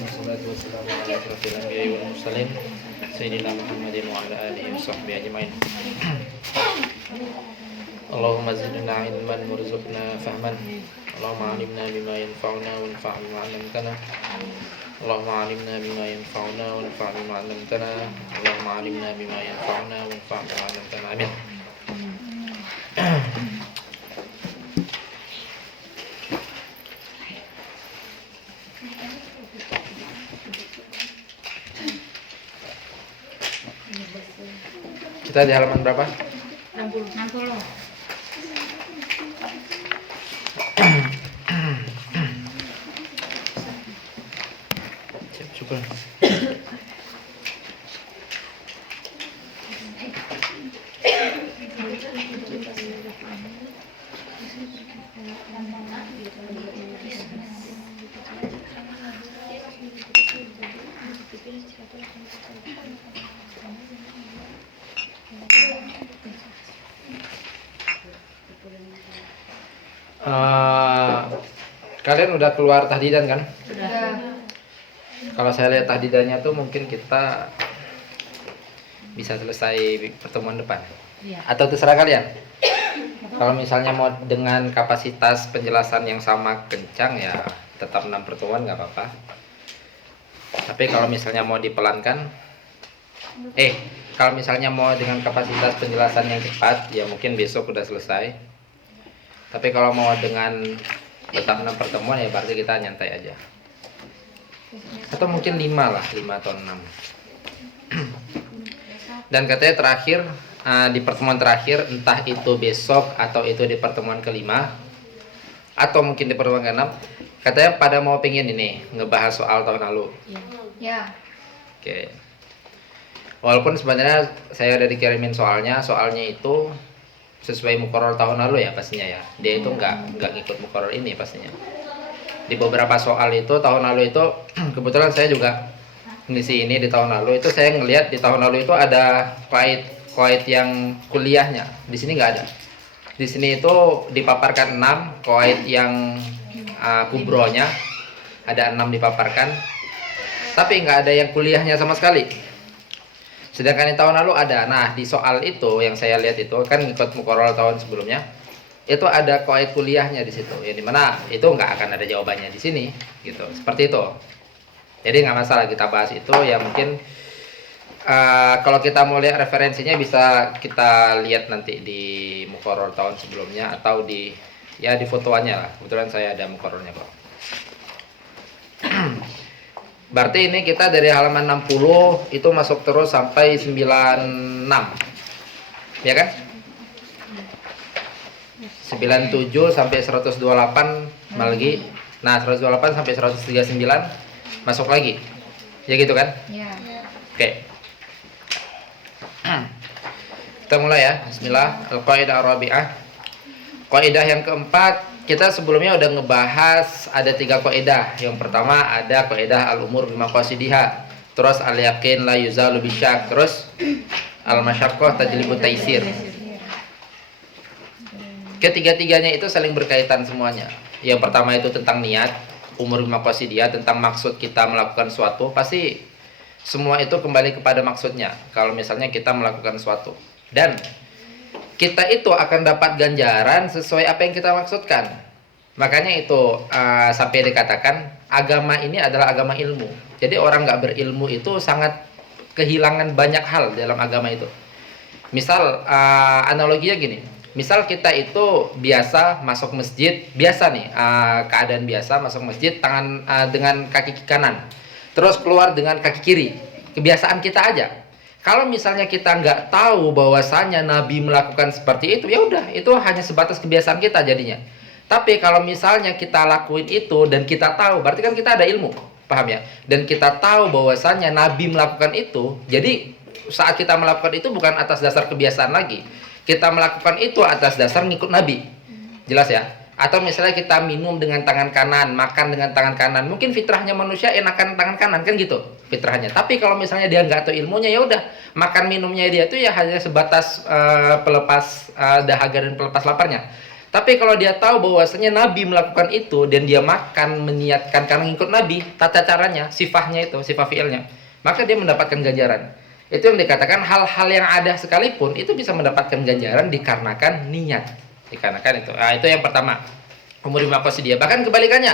wassalatu wassalamu ala asyrafil anbiya'i wal mursalin sayyidina Muhammadin wa ala alihi wa sahbihi ajmain. Allahumma zidna ilman warzuqna fahman. Allahumma alimna bima yanfa'una wanfa' bima 'allamtana. Allahumma alimna bima yanfa'una wanfa' bima 'allamtana. Allahumma alimna bima yanfa'una wanfa' bima 'allamtana. Amin. Kita di halaman berapa? 60. Syukur. Kalian udah keluar tahdidan kan? Sudah. Kalau saya lihat tahdidannya tuh mungkin kita bisa selesai pertemuan depan. Iya. Atau terserah kalian. Kalau misalnya mau dengan kapasitas penjelasan yang sama kencang ya tetap 6 pertemuan nggak apa-apa. Tapi kalau misalnya mau dipelankan, kalau misalnya mau dengan kapasitas penjelasan yang cepat ya mungkin besok udah selesai. Tapi kalau mau dengan tetap 6 pertemuan ya berarti kita nyantai aja. Atau mungkin 5 lah, 5 atau 6. Dan katanya terakhir di pertemuan terakhir, entah itu besok atau itu di pertemuan kelima atau mungkin di pertemuan ke-6, katanya pada mau pengen ini ngebahas soal tahun lalu. Ya. Oke. Walaupun sebenarnya saya udah dikirimin soalnya itu sesuai mukoror tahun lalu ya pastinya ya. Dia itu nggak ngikut mukoror ini pastinya. Di beberapa soal itu tahun lalu itu kebetulan saya juga ngisi ini di tahun lalu itu saya ngelihat di tahun lalu itu ada qaid yang kuliahnya. Di sini nggak ada. Di sini itu dipaparkan 6 qaid yang kubronya, ada 6 dipaparkan. Tapi nggak ada yang kuliahnya sama sekali. Sedangkan di tahun lalu ada. Nah, di soal itu yang saya lihat itu kan ngikut mukoror tahun sebelumnya. Itu ada qaid kuliahnya di situ. Ya dimana itu nggak akan ada jawabannya di sini gitu. Seperti itu. Jadi nggak masalah kita bahas itu ya mungkin kalau kita mau lihat referensinya bisa kita lihat nanti di mukoror tahun sebelumnya atau di fotoannya lah. Kebetulan saya ada mukorornya kok. Berarti ini kita dari halaman 60 itu masuk terus sampai 96. Ya kan? 97 sampai 128 lagi. Nah, 128 sampai 139 masuk lagi. Ya gitu kan? Ya. Oke. Kita mulai ya. Bismillah. Al-Qaidah Ar-Rabi'ah. Qaidah yang keempat, kita sebelumnya udah ngebahas ada 3 qaidah. Yang pertama ada qaidah al-umur bimaqasidiha. Terus al-yaqin la yuzalu bisyak. Terus al-masyaqqah tajlibu taisir. Ketiga-tiganya itu saling berkaitan semuanya. Yang pertama itu tentang niat, umur bimaqasidiha, tentang maksud kita melakukan suatu. Pasti semua itu kembali kepada maksudnya. Kalau misalnya kita melakukan suatu. Dan kita itu akan dapat ganjaran sesuai apa yang kita maksudkan. Makanya itu sampai dikatakan agama ini adalah agama ilmu. Jadi orang nggak berilmu itu sangat kehilangan banyak hal dalam agama itu. Misal analoginya gini. Misal kita itu biasa masuk masjid, biasa nih keadaan biasa masuk masjid dengan kaki kanan. Terus keluar dengan kaki kiri. Kebiasaan kita aja. Kalau misalnya kita nggak tahu bahwasanya Nabi melakukan seperti itu, ya udah, itu hanya sebatas kebiasaan kita jadinya. Tapi kalau misalnya kita lakuin itu dan kita tahu, berarti kan kita ada ilmu, paham ya? Dan kita tahu bahwasanya Nabi melakukan itu, jadi saat kita melakukan itu bukan atas dasar kebiasaan lagi. Kita melakukan itu atas dasar ngikut Nabi. Jelas ya? Atau misalnya kita minum dengan tangan kanan, makan dengan tangan kanan. Mungkin fitrahnya manusia enakan tangan kanan, kan gitu fitrahnya. Tapi kalau misalnya dia nggak tahu ilmunya, ya udah, makan minumnya dia itu ya hanya sebatas pelepas dahaga dan pelepas laparnya. Tapi kalau dia tahu bahwasanya Nabi melakukan itu dan dia makan meniatkan karena ngikut Nabi, tata caranya, sifahnya itu, sifah fiilnya, maka dia mendapatkan ganjaran. Itu yang dikatakan hal-hal yang ada sekalipun itu bisa mendapatkan ganjaran dikarenakan niat. Dikarenakan itu. Nah, itu yang pertama. Umur maqasidiyah. Bahkan kebalikannya.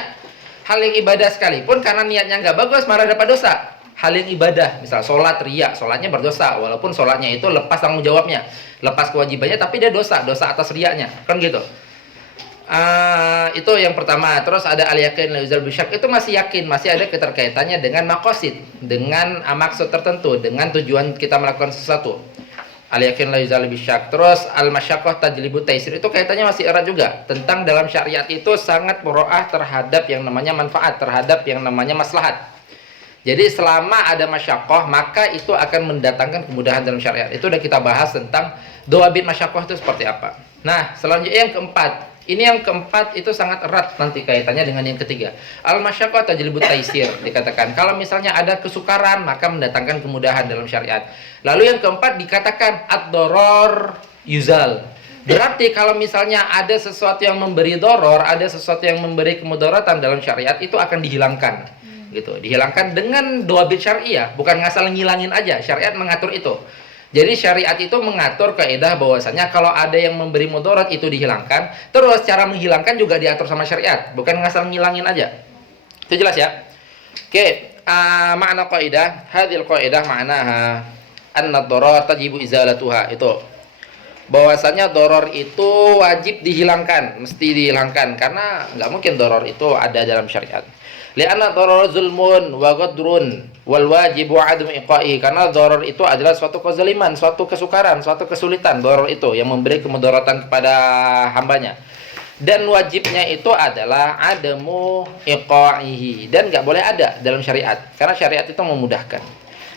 Hal yang ibadah sekalipun karena niatnya nggak bagus malah dapat dosa. Hal yang ibadah, misal sholat riya, sholatnya berdosa walaupun sholatnya itu lepas tanggung jawabnya, lepas kewajibannya, tapi dia dosa atas riyanya, kan gitu. Itu yang pertama. Terus ada al-yakin la yuzal bisyak, itu masih yakin, masih ada keterkaitannya dengan maqasid, dengan maksud tertentu, dengan tujuan kita melakukan sesuatu. Al-yakin la yuzal bisyak. Terus al-masyaqqah tajlibu taisir, itu kaitannya masih erat juga. Tentang dalam syariat itu sangat muroah terhadap yang namanya manfaat, terhadap yang namanya maslahat. Jadi selama ada masyaqqah, maka itu akan mendatangkan kemudahan dalam syariat. Itu udah kita bahas tentang dawabit masyaqqah itu seperti apa. Nah, selanjutnya yang keempat. Ini yang keempat itu sangat erat nanti kaitannya dengan yang ketiga. Al-masyaqqah tajlibu taisir, dikatakan kalau misalnya ada kesukaran maka mendatangkan kemudahan dalam syariat. Lalu yang keempat dikatakan ad-doror yuzal. Berarti kalau misalnya ada sesuatu yang memberi doror, ada sesuatu yang memberi kemudaratan dalam syariat, itu akan dihilangkan. Gitu, dihilangkan dengan dawabit syariah, bukan ngasal ngilangin aja. Syariat mengatur itu. Jadi syariat itu mengatur kaidah bahwasanya kalau ada yang memberi mudarat itu dihilangkan, terus cara menghilangkan juga diatur sama syariat, bukan ngasal ngilangin aja. Itu jelas ya? Oke, makna kaidah, hadhil kaidah ma'naha anna ad-darar tajibu izalatuha, itu bahwasanya doror itu wajib dihilangkan, mesti dihilangkan karena nggak mungkin doror itu ada dalam syariat. Li'anna doror zulmun wa ghadrun wal wajib wa adum iqa'i, karena doror itu adalah suatu kezaliman, suatu kesukaran, suatu kesulitan. Doror itu yang memberi kemudaratan kepada hambanya, dan wajibnya itu adalah adamu iqa'ihi, dan nggak boleh ada dalam syariat karena syariat itu memudahkan.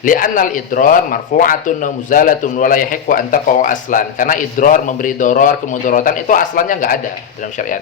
Li'annal idrar marfu'atun wa muzalatun wa la yahiqqu an taqa'a aslan, karena idrar memberi doror kemudaratan itu aslannya nggak ada dalam syariat.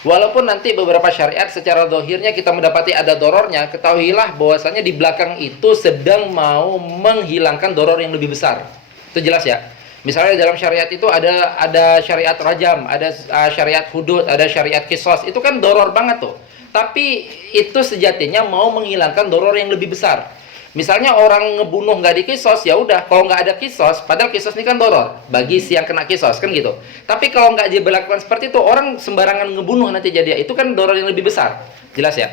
Walaupun nanti beberapa syariat secara zahirnya kita mendapati ada dorornya, ketahuilah bahwasanya di belakang itu sedang mau menghilangkan doror yang lebih besar. Itu jelas ya. Misalnya dalam syariat itu ada syariat rajam, ada syariat hudud, ada syariat kisos. Itu kan doror banget tuh. Tapi itu sejatinya mau menghilangkan doror yang lebih besar. Misalnya orang ngebunuh nggak di kisos, ya udah. Kalau nggak ada kisos, padahal kisos ini kan doror bagi si yang kena kisos, kan gitu. Tapi kalau nggak diberlakukan seperti itu, orang sembarangan ngebunuh nanti jadi, itu kan doror yang lebih besar. Jelas ya?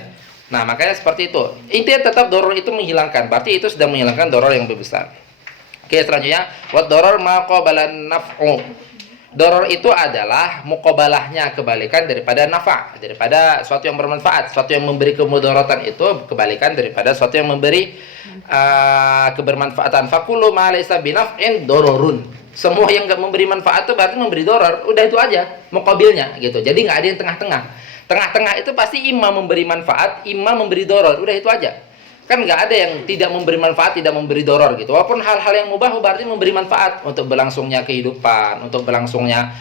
Nah, makanya seperti itu. Intinya tetap doror itu menghilangkan. Berarti itu sudah menghilangkan doror yang lebih besar. Oke, selanjutnya, wat doror ma qabalan naf'u. Doror itu adalah muqabalahnya, kebalikan daripada nafa', daripada sesuatu yang bermanfaat. Sesuatu yang memberi kemudaratan itu kebalikan daripada sesuatu yang memberi kebermanfaatan. Fakulu ma laysa binaf'in dororun. Semua yang enggak memberi manfaat itu berarti memberi doror. Udah itu aja muqabilnya gitu. Jadi enggak ada yang tengah-tengah. Tengah-tengah itu pasti imma memberi manfaat, imma memberi doror. Udah itu aja. Kan nggak ada yang tidak memberi manfaat, tidak memberi doror gitu. Walaupun hal-hal yang mubah berarti memberi manfaat untuk berlangsungnya kehidupan, untuk berlangsungnya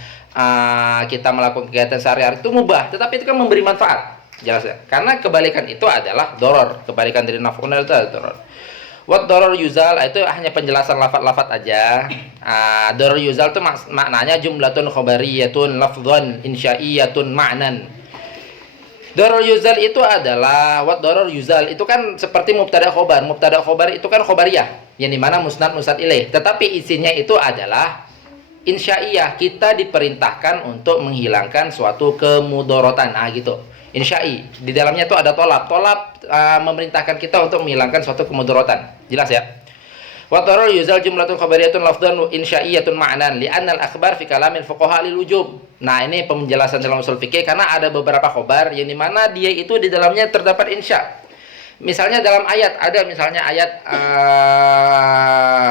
kita melakukan kegiatan sehari-hari itu mubah, tetapi itu kan memberi manfaat. Jelas ya? Karena kebalikan itu adalah doror. Kebalikan dari naf'un itu adalah doror. Wat doror yuzal itu hanya penjelasan lafaz-lafaz aja. Doror yuzal itu maknanya jumlatun khobariyatun lafdhan insya'iyatun ma'nan. Doror yuzal itu adalah wat doror yuzal itu kan seperti mubtada khobar. Mubtada khobar itu kan khobariyah, yang dimana musnad ilaih. Tetapi isinya itu adalah insya'iyah. Kita diperintahkan untuk menghilangkan suatu kemudorotan. Nah gitu. Insya'i. Di dalamnya itu ada tolab. Tolab memerintahkan kita untuk menghilangkan suatu kemudorotan. Jelas ya? Wa darur yuzal jumlatun khabariyatun lafdhan insya'iyatun ma'nan li'anna al-akhbar fi kalamil fuqaha lil wujub. Nah, ini penjelasan dalam usul fikih karena ada beberapa khabar yang di mana dia itu di dalamnya terdapat insya. Misalnya dalam ayat ada misalnya ayat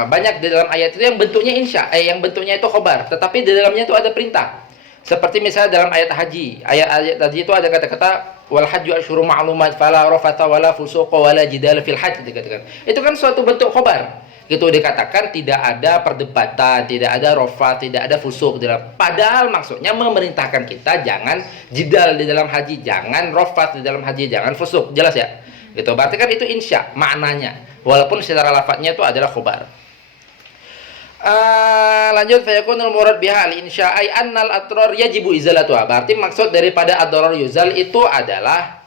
banyak di dalam ayat itu yang bentuknya insya, yang bentuknya itu khabar, tetapi di dalamnya itu ada perintah. Seperti misalnya dalam ayat haji. Ayat haji itu ada kata-kata wal hajju asyhurun ma'lumat fala rafatha wala fusuqa wala jidala fil hajj dikatakan. Itu kan suatu bentuk khabar. Gitu dikatakan tidak ada perdebatan, tidak ada rafat, tidak ada fusuk dalam. Padahal maksudnya memerintahkan kita jangan jidal di dalam haji, jangan rafat di dalam haji, jangan fusuk. Jelas ya? Gitu. Berarti kan itu insya maknanya. Walaupun secara lafadznya itu adalah khabar. Lanjut, fayakunul murad biha al-insya ay annal adrar yajibu izalatuha. Berarti maksud daripada ad-darar yuzal itu adalah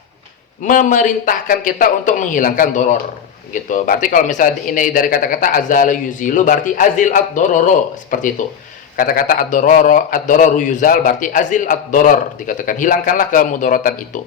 memerintahkan kita untuk menghilangkan doror gitu. Berarti kalau misalnya ini dari kata-kata azala yuzilu berarti azil ad-dororo, seperti itu. Kata-kata ad-dororu yuzal berarti azil ad-doror, dikatakan hilangkanlah kemudaratan itu.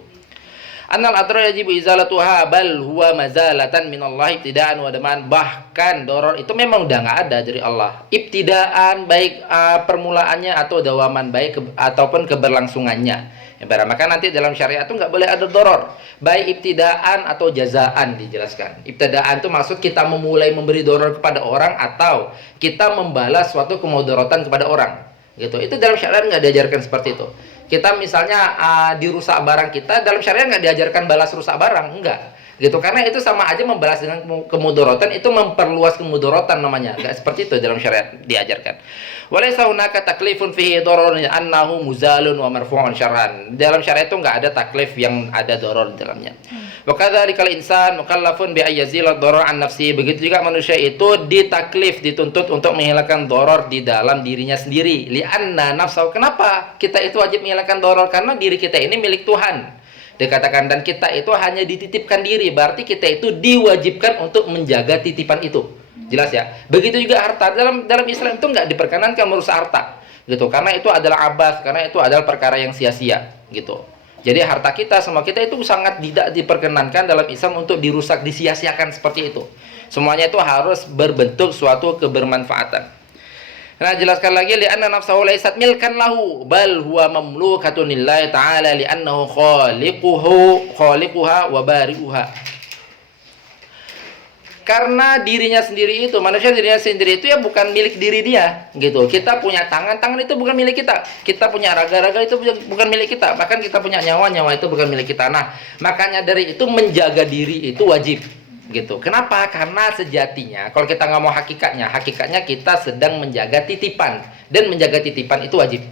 Annal adrar yajibu izalatuha bal huwa mazalatan minallahi ibtidaan wa daman. Bahkan doror itu memang udah nggak ada dari Allah. Ibtidaan baik permulaannya atau dawaman baik ataupun keberlangsungannya. Maka nanti dalam syariat itu nggak boleh ada doror. Baik ibtidaan atau jazaan dijelaskan. Ibtidaan itu maksud kita memulai memberi doror kepada orang atau kita membalas suatu kemudaratan kepada orang. Gitu. Itu dalam syariat nggak diajarkan seperti itu. Kita misalnya dirusak barang kita, dalam syariat nggak diajarkan balas rusak barang, enggak. Gitu, karena itu sama aja membalas dengan kemudaratan, itu memperluas kemudaratan namanya. Enggak seperti itu dalam syariat diajarkan. Walaysa hunaka taklifun fihi dararun annahu muzalun wa marfu'un syar'an. Dalam syariat itu enggak ada taklif yang ada darar di dalamnya. Wa kadzalikal insan mukallafun bi ayyazila darar an nafsi. Begitu juga manusia itu ditaklif, dituntut untuk menghilangkan darar di dalam dirinya sendiri. Li'anna nafsahu. Kenapa kita itu wajib menghilangkan darar? Karena diri kita ini milik Tuhan. Dikatakan dan kita itu hanya dititipkan diri, berarti kita itu diwajibkan untuk menjaga titipan itu. Jelas ya. Begitu juga harta, dalam Islam itu nggak diperkenankan merusak harta, gitu. Karena itu adalah abas, karena itu adalah perkara yang sia-sia, gitu. Jadi harta kita, semua kita itu sangat tidak diperkenankan dalam Islam untuk dirusak, disia-siakan seperti itu. Semuanya itu harus berbentuk suatu kebermanfaatan. Nah, jelaskan lagi li'anna nafsahu laysat milkan lahu bal huwa mamlukatun lillahi ta'ala li'annahu khaliquha wa bari'uha. Karena dirinya sendiri itu, manusia dirinya sendiri itu ya bukan milik diri dia, gitu. Kita punya tangan itu bukan milik kita. Kita punya raga itu bukan milik kita. Bahkan kita punya nyawa itu bukan milik kita. Nah, makanya dari itu menjaga diri itu wajib. Gitu. Kenapa? Karena sejatinya kalau kita nggak mau hakikatnya kita sedang menjaga titipan, dan menjaga titipan itu wajib.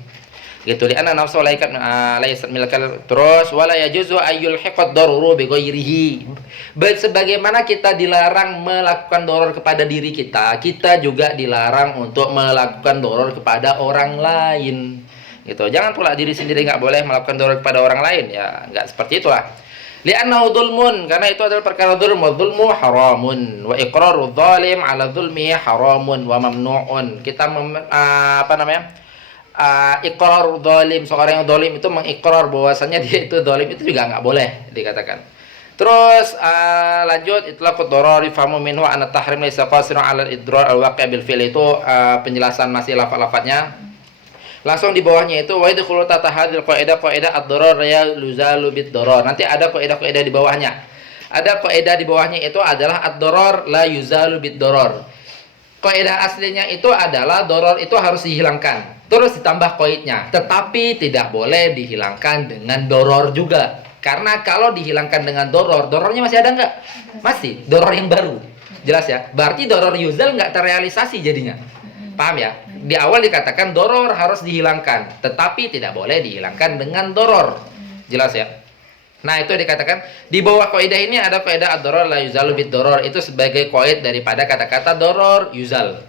Gitu. Li'anna nafsu laysat milkal terus wala yajuzu ayyul hiqad daruru bi ghairihi. Sebagaimana kita dilarang melakukan doror kepada diri kita, kita juga dilarang untuk melakukan doror kepada orang lain. Gitu. Jangan pula diri sendiri nggak boleh melakukan doror kepada orang lain, ya nggak seperti itulah. Li'annahu dzulmun, karena itu adalah perkara dzulm, wa dzulmu haramun, wa iqraru dzalim 'ala dzulmihi haramun wa mamnu'un. Kita iqrar dzalim, seorang yang zalim itu mengikrar bahwasanya dia itu zalim, itu juga nggak boleh dikatakan. Terus lanjut, itlaqud darari fahamu minhu anna tahrim laysa qasiran 'ala al-idrar al-waqi' bil fi'l. Itu penjelasan masih lafaz-lafaznya. Langsung di bawahnya itu wa idkhulu tahta hadhil qaidah ad-darar ya luzalu bid darar. Nanti ada kaidah-kaidah di bawahnya. Ada kaidah di bawahnya itu adalah ad-darar la yuzalu bid darar. Kaidah aslinya itu adalah darar itu harus dihilangkan. Terus ditambah qaidnya, tetapi tidak boleh dihilangkan dengan darar juga. Karena kalau dihilangkan dengan darar, dararnya masih ada enggak? Masih, darar yang baru. Jelas ya? Berarti darar yuzal enggak terrealisasi jadinya. Paham ya? Di awal dikatakan doror harus dihilangkan, tetapi tidak boleh dihilangkan dengan doror. Jelas ya? Nah, itu dikatakan di bawah kaidah ini ada kaidah ad-darar la yuzalu bid doror. Itu sebagai qaid daripada kata-kata doror yuzal.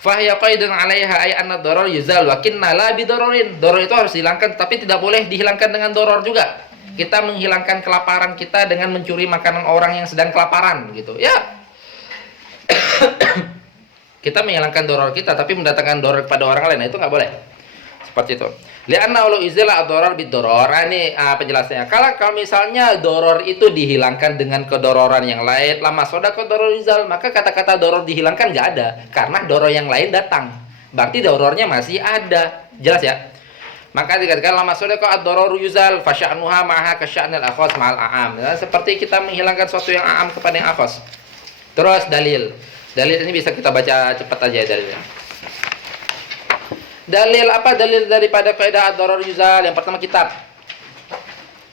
Fahiya qaidun 'alaiha ay anna doror yuzal wa kinna la bidororin. Doror itu harus dihilangkan, tapi tidak boleh dihilangkan dengan doror juga. Kita menghilangkan kelaparan kita dengan mencuri makanan orang yang sedang kelaparan, gitu. Ya. Kita menghilangkan doror kita, tapi mendatangkan doror kepada orang lain, nah itu nggak boleh. Seperti itu. Lianna ulu izila ad-darar bid-darar. Ini penjelasannya. Kalau misalnya doror itu dihilangkan dengan kedororan yang lain, lama soda doror izal, maka kata-kata doror dihilangkan nggak ada, karena doror yang lain datang. Berarti dorornya masih ada. Jelas ya? Maka dikatakan lama soda ad-darar yuzal fasya'nuha ma'ha kasya'nil akhos ma'al a'am. Nah, seperti kita menghilangkan sesuatu yang a'am kepada yang akhos. Terus dalil. Dalil ini bisa kita baca cepat aja dalilnya. Dalil apa? Dalil daripada kaidah ad-darar yuzal. Yang pertama kitab.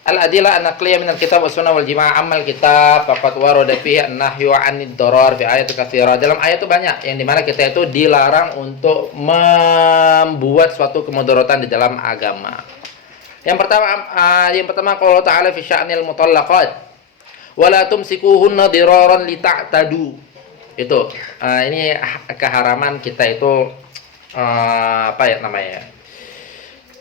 Al-adillah an-naqliyah min al-kitab wa sunnah wal jima' amal kitab faqad warada fihi an-nahyu 'anid darar fi ayat katsira. Dalam ayat itu banyak yang dimana kita itu dilarang untuk membuat suatu kemudaratan di dalam agama. Yang pertama qala ta'ala fi sya'nil mutallaqat wala tumsikuhunna diraran lita'tadu. Itu ini keharaman kita itu apa ya namanya?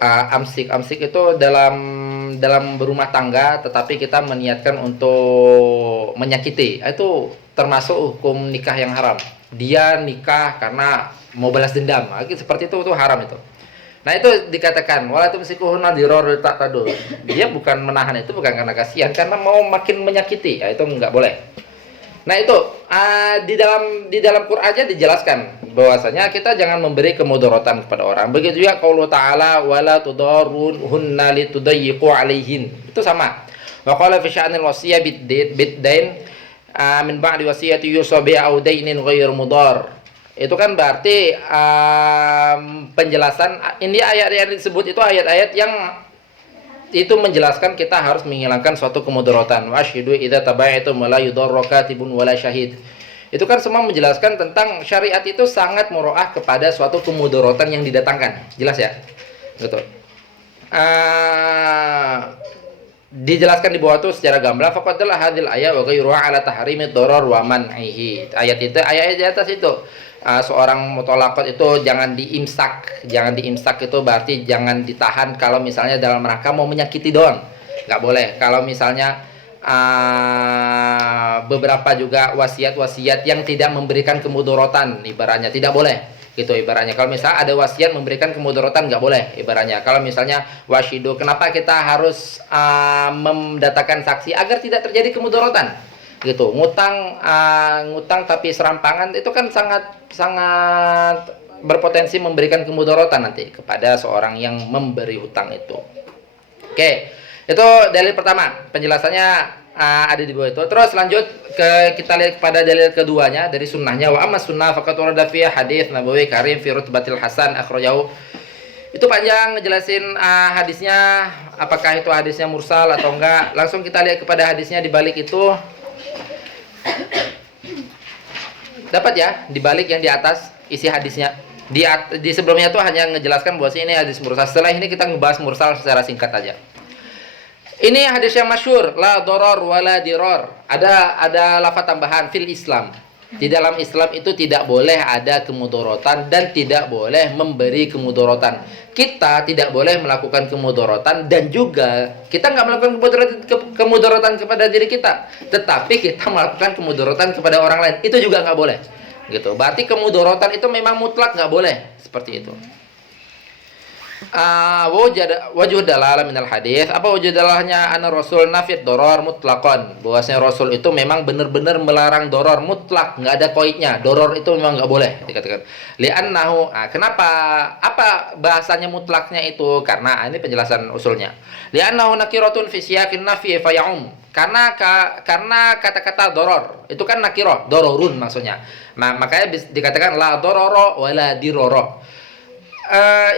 Amsik itu dalam berumah tangga, tetapi kita meniatkan untuk menyakiti, itu termasuk hukum nikah yang haram. Dia nikah karena mau balas dendam, seperti itu haram itu. Nah itu dikatakan wala tumsikuhunna diror tak tadu. Dia bukan menahan itu bukan karena kasihan, karena mau makin menyakiti, ya itu nggak boleh. Nah itu di dalam Quran aja dijelaskan bahwasanya kita jangan memberi kemudaratan kepada orang. Begitu juga qaulu ta'ala wala tudarruhunna litudayyiqu 'alaihin. Itu sama. Wa qala fi sya'nil wasiyah biddain min ba'di wasiyati yusabi aw dainin ghairu mudar. Itu kan berarti penjelasan ini ayat-ayat disebut itu ayat-ayat yang itu menjelaskan kita harus menghilangkan suatu kemudaratan. Washidu idza tabaya'tum la yudarra katibun wala syahid. Itu kan semua menjelaskan tentang syariat itu sangat muroah kepada suatu kemudaratan yang didatangkan. Jelas ya? Betul. Dijelaskan di bawah itu secara gamblang faqadalah hadil ayat wa ghayruha ala tahrimid darar wa man'ihi. Ayat di atas itu seorang mutolakot itu jangan diimsak itu berarti jangan ditahan kalau misalnya dalam rangka mau menyakiti doang, nggak boleh. Kalau misalnya beberapa juga wasiat yang tidak memberikan kemudaratan ibaratnya tidak boleh gitu ibaratnya. Kalau misalnya ada wasiat memberikan kemudaratan nggak boleh ibaratnya. Kalau misalnya wasyidu, kenapa kita harus mendatangkan saksi agar tidak terjadi kemudaratan gitu. Ngutang tapi serampangan itu kan sangat berpotensi memberikan kemudaratan nanti kepada seorang yang memberi hutang itu. Oke, itu dalil pertama, penjelasannya ada di bawah itu. Terus lanjut kita lihat kepada dalil keduanya dari sunnahnya. Wa amma sunnah faqad warada fi hadits nabawi karim fi rutbatil hasan akhrajahu. Itu panjang ngejelasin hadisnya, apakah itu hadisnya mursal atau enggak. Langsung kita lihat kepada hadisnya di balik itu. Dapat ya di balik yang di atas isi hadisnya. Di sebelumnya tuh hanya ngejelaskan bahwa ini hadis mursal. Setelah ini kita ngebahas mursal secara singkat aja. Ini hadis yang masyhur, la doror wala diror. Ada lafaz tambahan fil Islam. Di dalam Islam itu tidak boleh ada kemudaratan dan tidak boleh memberi kemudaratan. Kita tidak boleh melakukan kemudaratan dan juga kita nggak melakukan kemudaratan kepada diri kita, tetapi kita melakukan kemudaratan kepada orang lain. Itu juga nggak boleh. Gitu. Berarti kemudaratan itu memang mutlak nggak boleh seperti itu. Wajah dalalah minal hadis. Apa wajah dalalahnya? Anna Rasul nafid doror mutlakon. Bahwasanya Rasul itu memang benar-benar melarang doror mutlak, nggak ada koidnya. Doror itu memang nggak boleh dikatakan. Li'annahu. Kenapa? Apa bahasanya mutlaknya itu? Karena ini penjelasan usulnya. Li'annahu nakiratun fi siyaqin nafi fa ya'um. Karena kata-kata doror itu kan nakirah, dororun maksudnya. Makanya dikatakan la dororo wala diroro.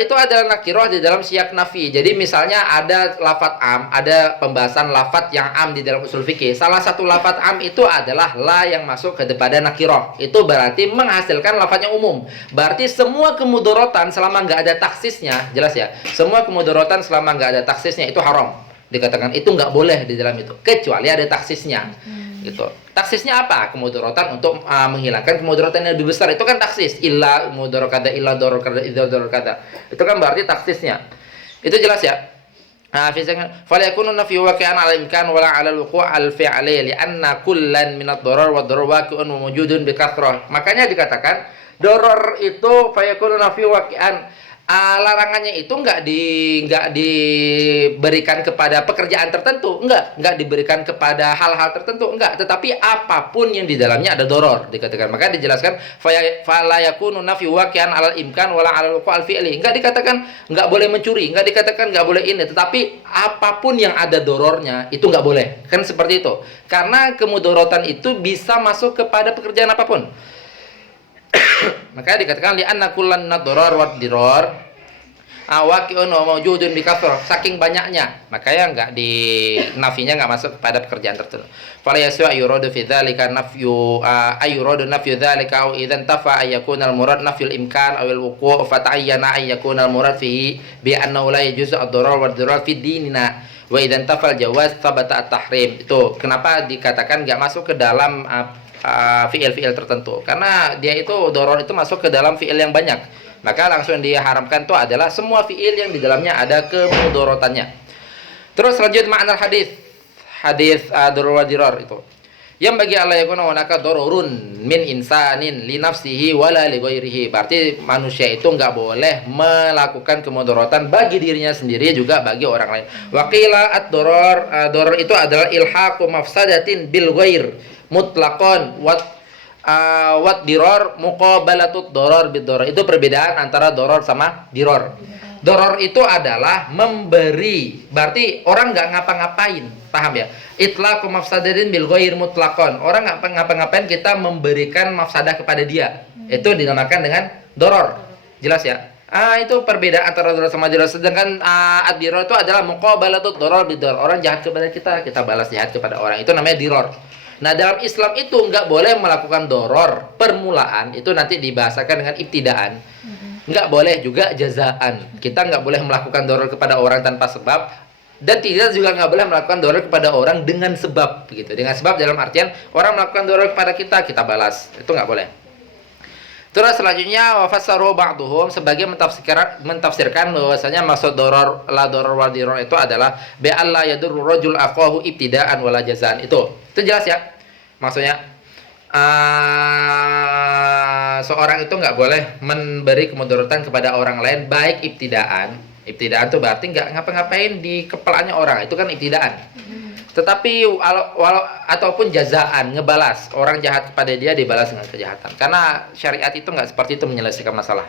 Itu adalah nakirah di dalam syiak nafi. Jadi misalnya ada lafat am, ada pembahasan lafat yang am di dalam usul fikih. Salah satu lafat am itu adalah la yang masuk kepada nakirah. Itu berarti menghasilkan lafat yang umum. Berarti semua kemudaratan selama nggak ada taksisnya, jelas ya. Semua kemudaratan selama nggak ada taksisnya itu haram. Dikatakan itu nggak boleh di dalam itu, kecuali ada taksisnya. Gitu. Taksisnya apa? Kemudaratan untuk menghilangkan kemudaratan yang lebih besar. Itu kan taksis. Illa mudarakada illa darakada idza darakada. Itu kan berarti taksisnya. Itu jelas ya. Falyakunu nafyu waqi'an 'ala imkan wala 'ala al-wuqu' al-fi'li li'anna kullan min ad-darar wa ad-darar waqi'un wa mawjudun bi kathrah. Makanya dikatakan darar itu falyakunu nafyu waqi'an. Larangannya itu nggak diberikan kepada pekerjaan tertentu, nggak diberikan kepada hal-hal tertentu, nggak, tetapi apapun yang di dalamnya ada doror dikatakan. Maka dijelaskan fala yakunu nafyu waqi'an 'alal imkan wala 'alal wuqu' al fi'li. Nggak dikatakan nggak boleh mencuri, nggak dikatakan nggak boleh ini, tetapi apapun yang ada dorornya itu nggak boleh, kan seperti itu. Karena kemudaratan itu bisa masuk kepada pekerjaan apapun. Makanya dikatakan li'anna kullan nadrar wa diror waqi'un wa mawjudun bi kathrah, saking banyaknya makanya enggak di nafinya enggak masuk kepada pekerjaan tertentu. Fala yaswa yuradu fi dzalika nafyu ayuradu nafyu dzalika aw idzan tafa ayyakuna al-murad nafyul imkan aw al-wuqu' fa ta'ayyana ayyakuna al-murad fihi bi annahu la yajuzu ad-darar wa ad-dirar fi dinina wa idzan tafal jawaz thabata at-tahrim. Itu kenapa dikatakan enggak masuk ke dalam fiil-fiil tertentu. Karena dia itu doror itu masuk ke dalam fiil yang banyak. Maka langsung diharamkan itu adalah semua fiil yang di dalamnya ada kemudorotannya. Terus lanjut makna hadis. Hadis doror wa diror itu. Yang bagi Allah yakuna wanaka dororun min insanin li nafsihi wala li ghairihi. Berarti manusia itu enggak boleh melakukan kemudorotan bagi dirinya sendiri juga bagi orang lain. Waqila ad-doror, doror itu adalah ilhaqu mafsadatin bil ghair mutlaqan wat diror muqabalatut doror bid doror. Itu perbedaan antara doror sama diror. Doror itu adalah memberi, berarti orang nggak ngapa-ngapain, paham ya? Itlaqu mafsadatin bil ghair mutlaqan. Orang nggak ngapa-ngapain, kita memberikan mafsadah kepada dia. Itu dinamakan dengan doror. Jelas ya? Itu perbedaan antara doror sama diror. Sedangkan ad-diror itu adalah muqabalatut doror bid doror. Orang jahat kepada kita balas jahat kepada orang. Itu namanya diror. Nah, dalam Islam itu nggak boleh melakukan doror permulaan. Itu nanti dibahasakan dengan ibtidaan. Nggak boleh juga jazaan. Kita nggak boleh melakukan doror kepada orang tanpa sebab, dan tidak juga nggak boleh melakukan doror kepada orang dengan sebab, gitu. Dengan sebab dalam artian orang melakukan doror kepada kita balas, itu nggak boleh. Terus selanjutnya wafassaru ba'duhum, sebagai mentafsirkan bahwasanya maksud doror la doror wal diror itu adalah bi alla yadurru rajul aqahu ibtidaan wala jazaan. Itu jelas ya. Maksudnya seorang itu nggak boleh memberi kemudaratan kepada orang lain baik ibtidaan. Ibtidaan itu berarti nggak ngapa-ngapain di kepalanya orang, itu kan ibtidaan. Tetapi walau ataupun jazaan, ngebalas orang jahat kepada dia dibalas dengan kejahatan. Karena syariat itu nggak seperti itu menyelesaikan masalah.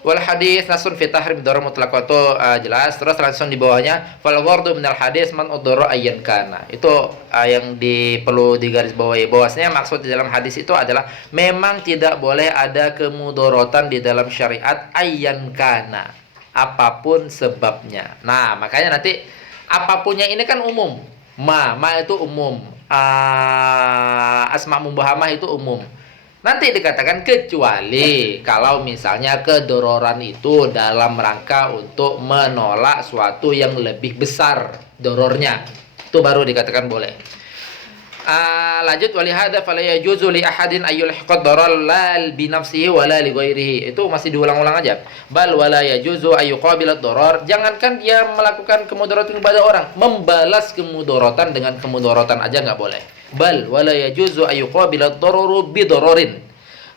Wal hadis nasun fi tahrim doror mutlaq itu jelas. Terus langsung di bawahnya fal ghardu minal hadis man udhara ayyan kana. Itu yang perlu digarisbawahi, bahwasanya maksud di dalam hadis itu adalah memang tidak boleh ada kemudorotan di dalam syariat ayyan kana, apapun sebabnya. Nah, makanya nanti apapunnya ini kan umum. Ma itu umum. Asma mubahamah itu umum. Nanti dikatakan kecuali kalau misalnya kedororan itu dalam rangka untuk menolak suatu yang lebih besar dorornya, itu baru dikatakan boleh. Lanjut, walihada fala yajuzu li ahadin ayyulhiqad darar la bi nafsihi wala li ghairihi. Itu masih diulang-ulang aja. Bal wala yajuzu ayyuqabilat darar. Jangankan dia melakukan kemudaratan kepada orang, membalas kemudaratan dengan kemudaratan aja nggak boleh. Bal wala yajuzu ayyuqabilat dararu bi dararin.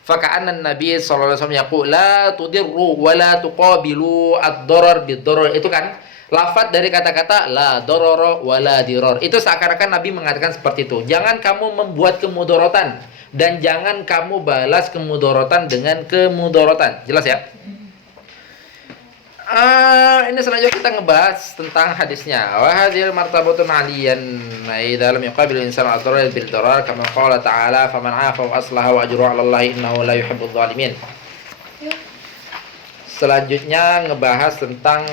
Faka'anna Nabi sallallahu alaihi wasallam yaqul la tudirru wa la tuqabilu ad-darar bid-darar. Itu kan lafaz dari kata-kata la darara wa la dirar. Itu seakan-akan Nabi mengatakan seperti itu. Jangan kamu membuat kemudaratan dan jangan kamu balas kemudaratan dengan kemudaratan. Jelas ya? Ini selanjutnya kita ngebahas tentang hadisnya. Wa hadhil martabatun 'aliyan idza lam yuqabil insan ad-darar bil darar kama qala ta'ala faman 'afa wa aslaha wa ajruhu 'ala Allah innahu la yuhibbudz zalimin. Selanjutnya ngebahas tentang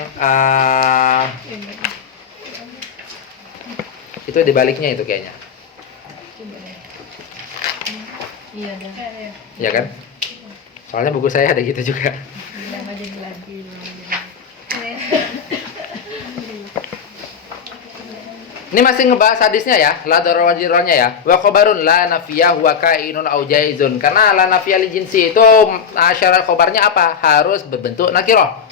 itu dibaliknya itu kayaknya. Iya, Ya kan? Soalnya buku saya ada gitu juga. Ini masih ngebahas hadisnya ya, la darar wa dirarnya ya. Wa khabarun la nafiyah wa kainun au jaizun. Karena la nafiyah li jinsi itu syarat khabarnya apa? Harus berbentuk nakirah.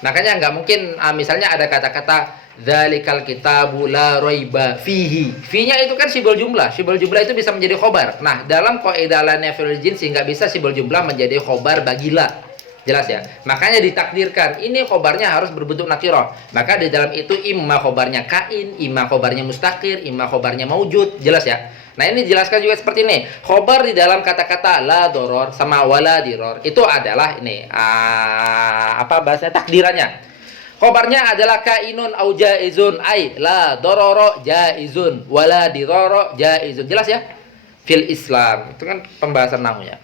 Makanya nggak mungkin misalnya ada kata-kata dzalikal kitabu la raiba fihi. Fi-nya itu kan sibol jumlah. Sibol jumlah itu bisa menjadi khobar. Nah, dalam kaidah la nafiyah li jinsi nggak bisa sibol jumlah menjadi khobar bagi la. Jelas ya? Makanya ditakdirkan ini khobarnya harus berbentuk nakirah. Maka di dalam itu imma khobarnya kain, imma khobarnya mustaqir, imma khobarnya maujud. Jelas ya? Nah, ini dijelaskan juga seperti ini. Khobar di dalam kata-kata la doror sama wala diror itu adalah ini apa bahasanya, takdirannya. Khobarnya adalah kainun au jaizun, ay la dororo jaizun wala diroro jaizun. Jelas ya? Fil Islam. Itu kan pembahasan nahwunya.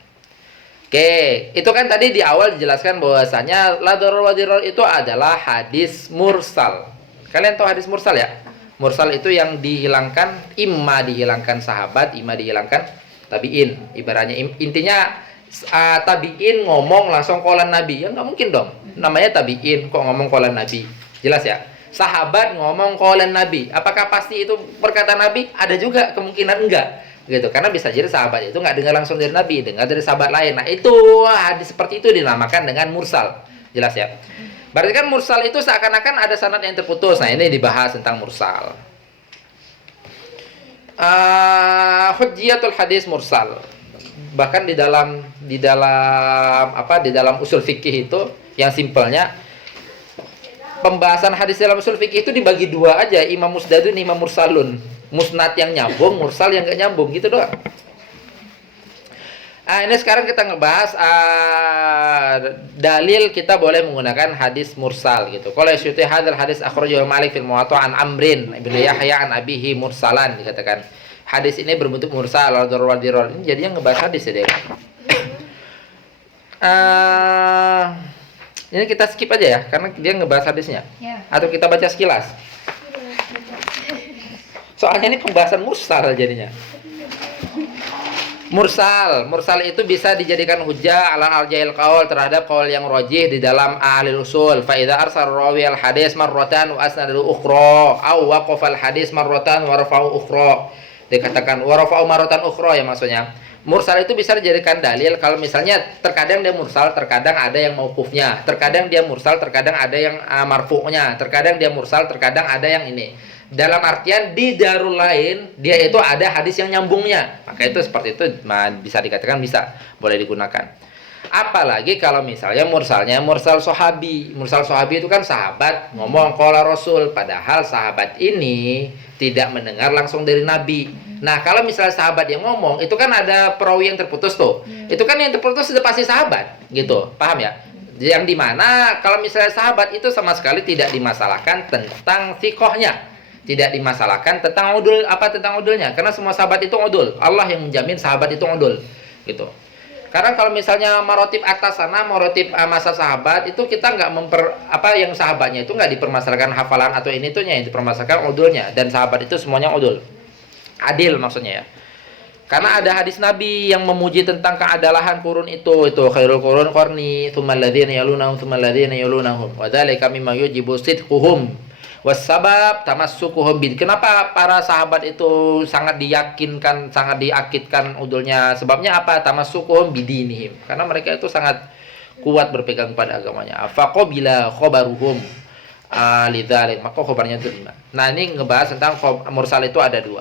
Oke, itu kan tadi di awal dijelaskan bahwasanya la darar wa dirar itu adalah hadis mursal. Kalian tahu hadis mursal ya? Mursal itu yang dihilangkan, imma dihilangkan sahabat, imma dihilangkan tabi'in. Ibaratnya intinya tabi'in ngomong langsung qalan Nabi. Ya nggak mungkin dong. Namanya tabi'in kok ngomong qalan Nabi. Jelas ya? Sahabat ngomong qalan Nabi. Apakah pasti itu perkataan Nabi? Ada juga kemungkinan enggak. gitu. Karena bisa jadi sahabat itu nggak dengar langsung dari Nabi, dengar dari sahabat lain. Nah itu hadis seperti itu dinamakan dengan mursal. Jelas ya. Berarti kan mursal itu seakan-akan ada sanad yang terputus. Nah ini dibahas tentang mursal. Hujjatul hadis mursal. Bahkan di dalam usul fikih itu yang simpelnya, pembahasan hadis dalam usul fikih itu dibagi dua aja, imam musnadun, imam mursalun. Musnad yang nyambung, mursal yang gak nyambung, gitu doang. Ini sekarang kita ngebahas dalil kita boleh menggunakan hadis mursal gitu. Kalau syuti hadal hadis akhrajahu Malik fil Muwatta an Amrin ibnu Yahya an abihi mursalan, dikatakan hadis ini berbentuk mursal al-darwadirul. Ini jadinya ngebahas hadis ya deh. Ini kita skip aja ya, karena dia ngebahas hadisnya. Ya. Atau kita baca sekilas. Soalnya ini pembahasan mursal jadinya. Mursal itu bisa dijadikan hujjah ala al-jahil qaul, terhadap qaul yang rajih di dalam ahli usul. Fa idza arsal rawi al-hadis marratan wa asnadahu ukhra aw waqafa al-hadis marratan wa rafa'u ukhra. Dikatakan wa rafa'u marratan ukhra ya maksudnya. Mursal itu bisa dijadikan dalil kalau misalnya terkadang dia mursal, terkadang ada yang mauqufnya, terkadang dia mursal, terkadang ada yang marfu'nya, terkadang dia mursal, terkadang ada yang ini. Dalam artian di darul lain dia itu ada hadis yang nyambungnya. Maka itu seperti itu bisa dikatakan bisa boleh digunakan. Apalagi kalau misalnya mursalnya mursal sahabi. Mursal sahabi itu kan sahabat ngomong qala Rasul, padahal sahabat ini tidak mendengar langsung dari Nabi. Nah, kalau misalnya sahabat yang ngomong, itu kan ada perawi yang terputus tuh. Itu kan yang terputus sudah pasti sahabat, gitu. Paham ya? Yang dimana kalau misalnya sahabat itu sama sekali tidak dimasalahkan tentang sikohnya. Tidak dimasalahkan tentang udulnya, karena semua sahabat itu udul. Allah yang menjamin sahabat itu udul, gitu. Karena kalau misalnya marotib atas sana, marotib masa sahabat itu kita nggak yang sahabatnya itu nggak dipermasalahkan hafalan atau ini tuh yang dipermasalahkan udulnya, dan sahabat itu semuanya udul, adil maksudnya ya. Karena ada hadis Nabi yang memuji tentang keadalan kurun itu khairul qurun qarni, tsummal ladzina yalunahum, tsummal ladzina yalunahum, wa dzalika mimma yujibu sidquhum wasabab tamassukuhum bid. Kenapa para sahabat itu sangat diyakinkan, sangat diakidkan udulnya? Sebabnya apa? Tamassukuhum bidinihim. Karena mereka itu sangat kuat berpegang pada agamanya. Faqabila khabaruhum lidzalik. Maka khabarnya itu 5. Nah, ini ngebahas tentang mursal itu ada 2.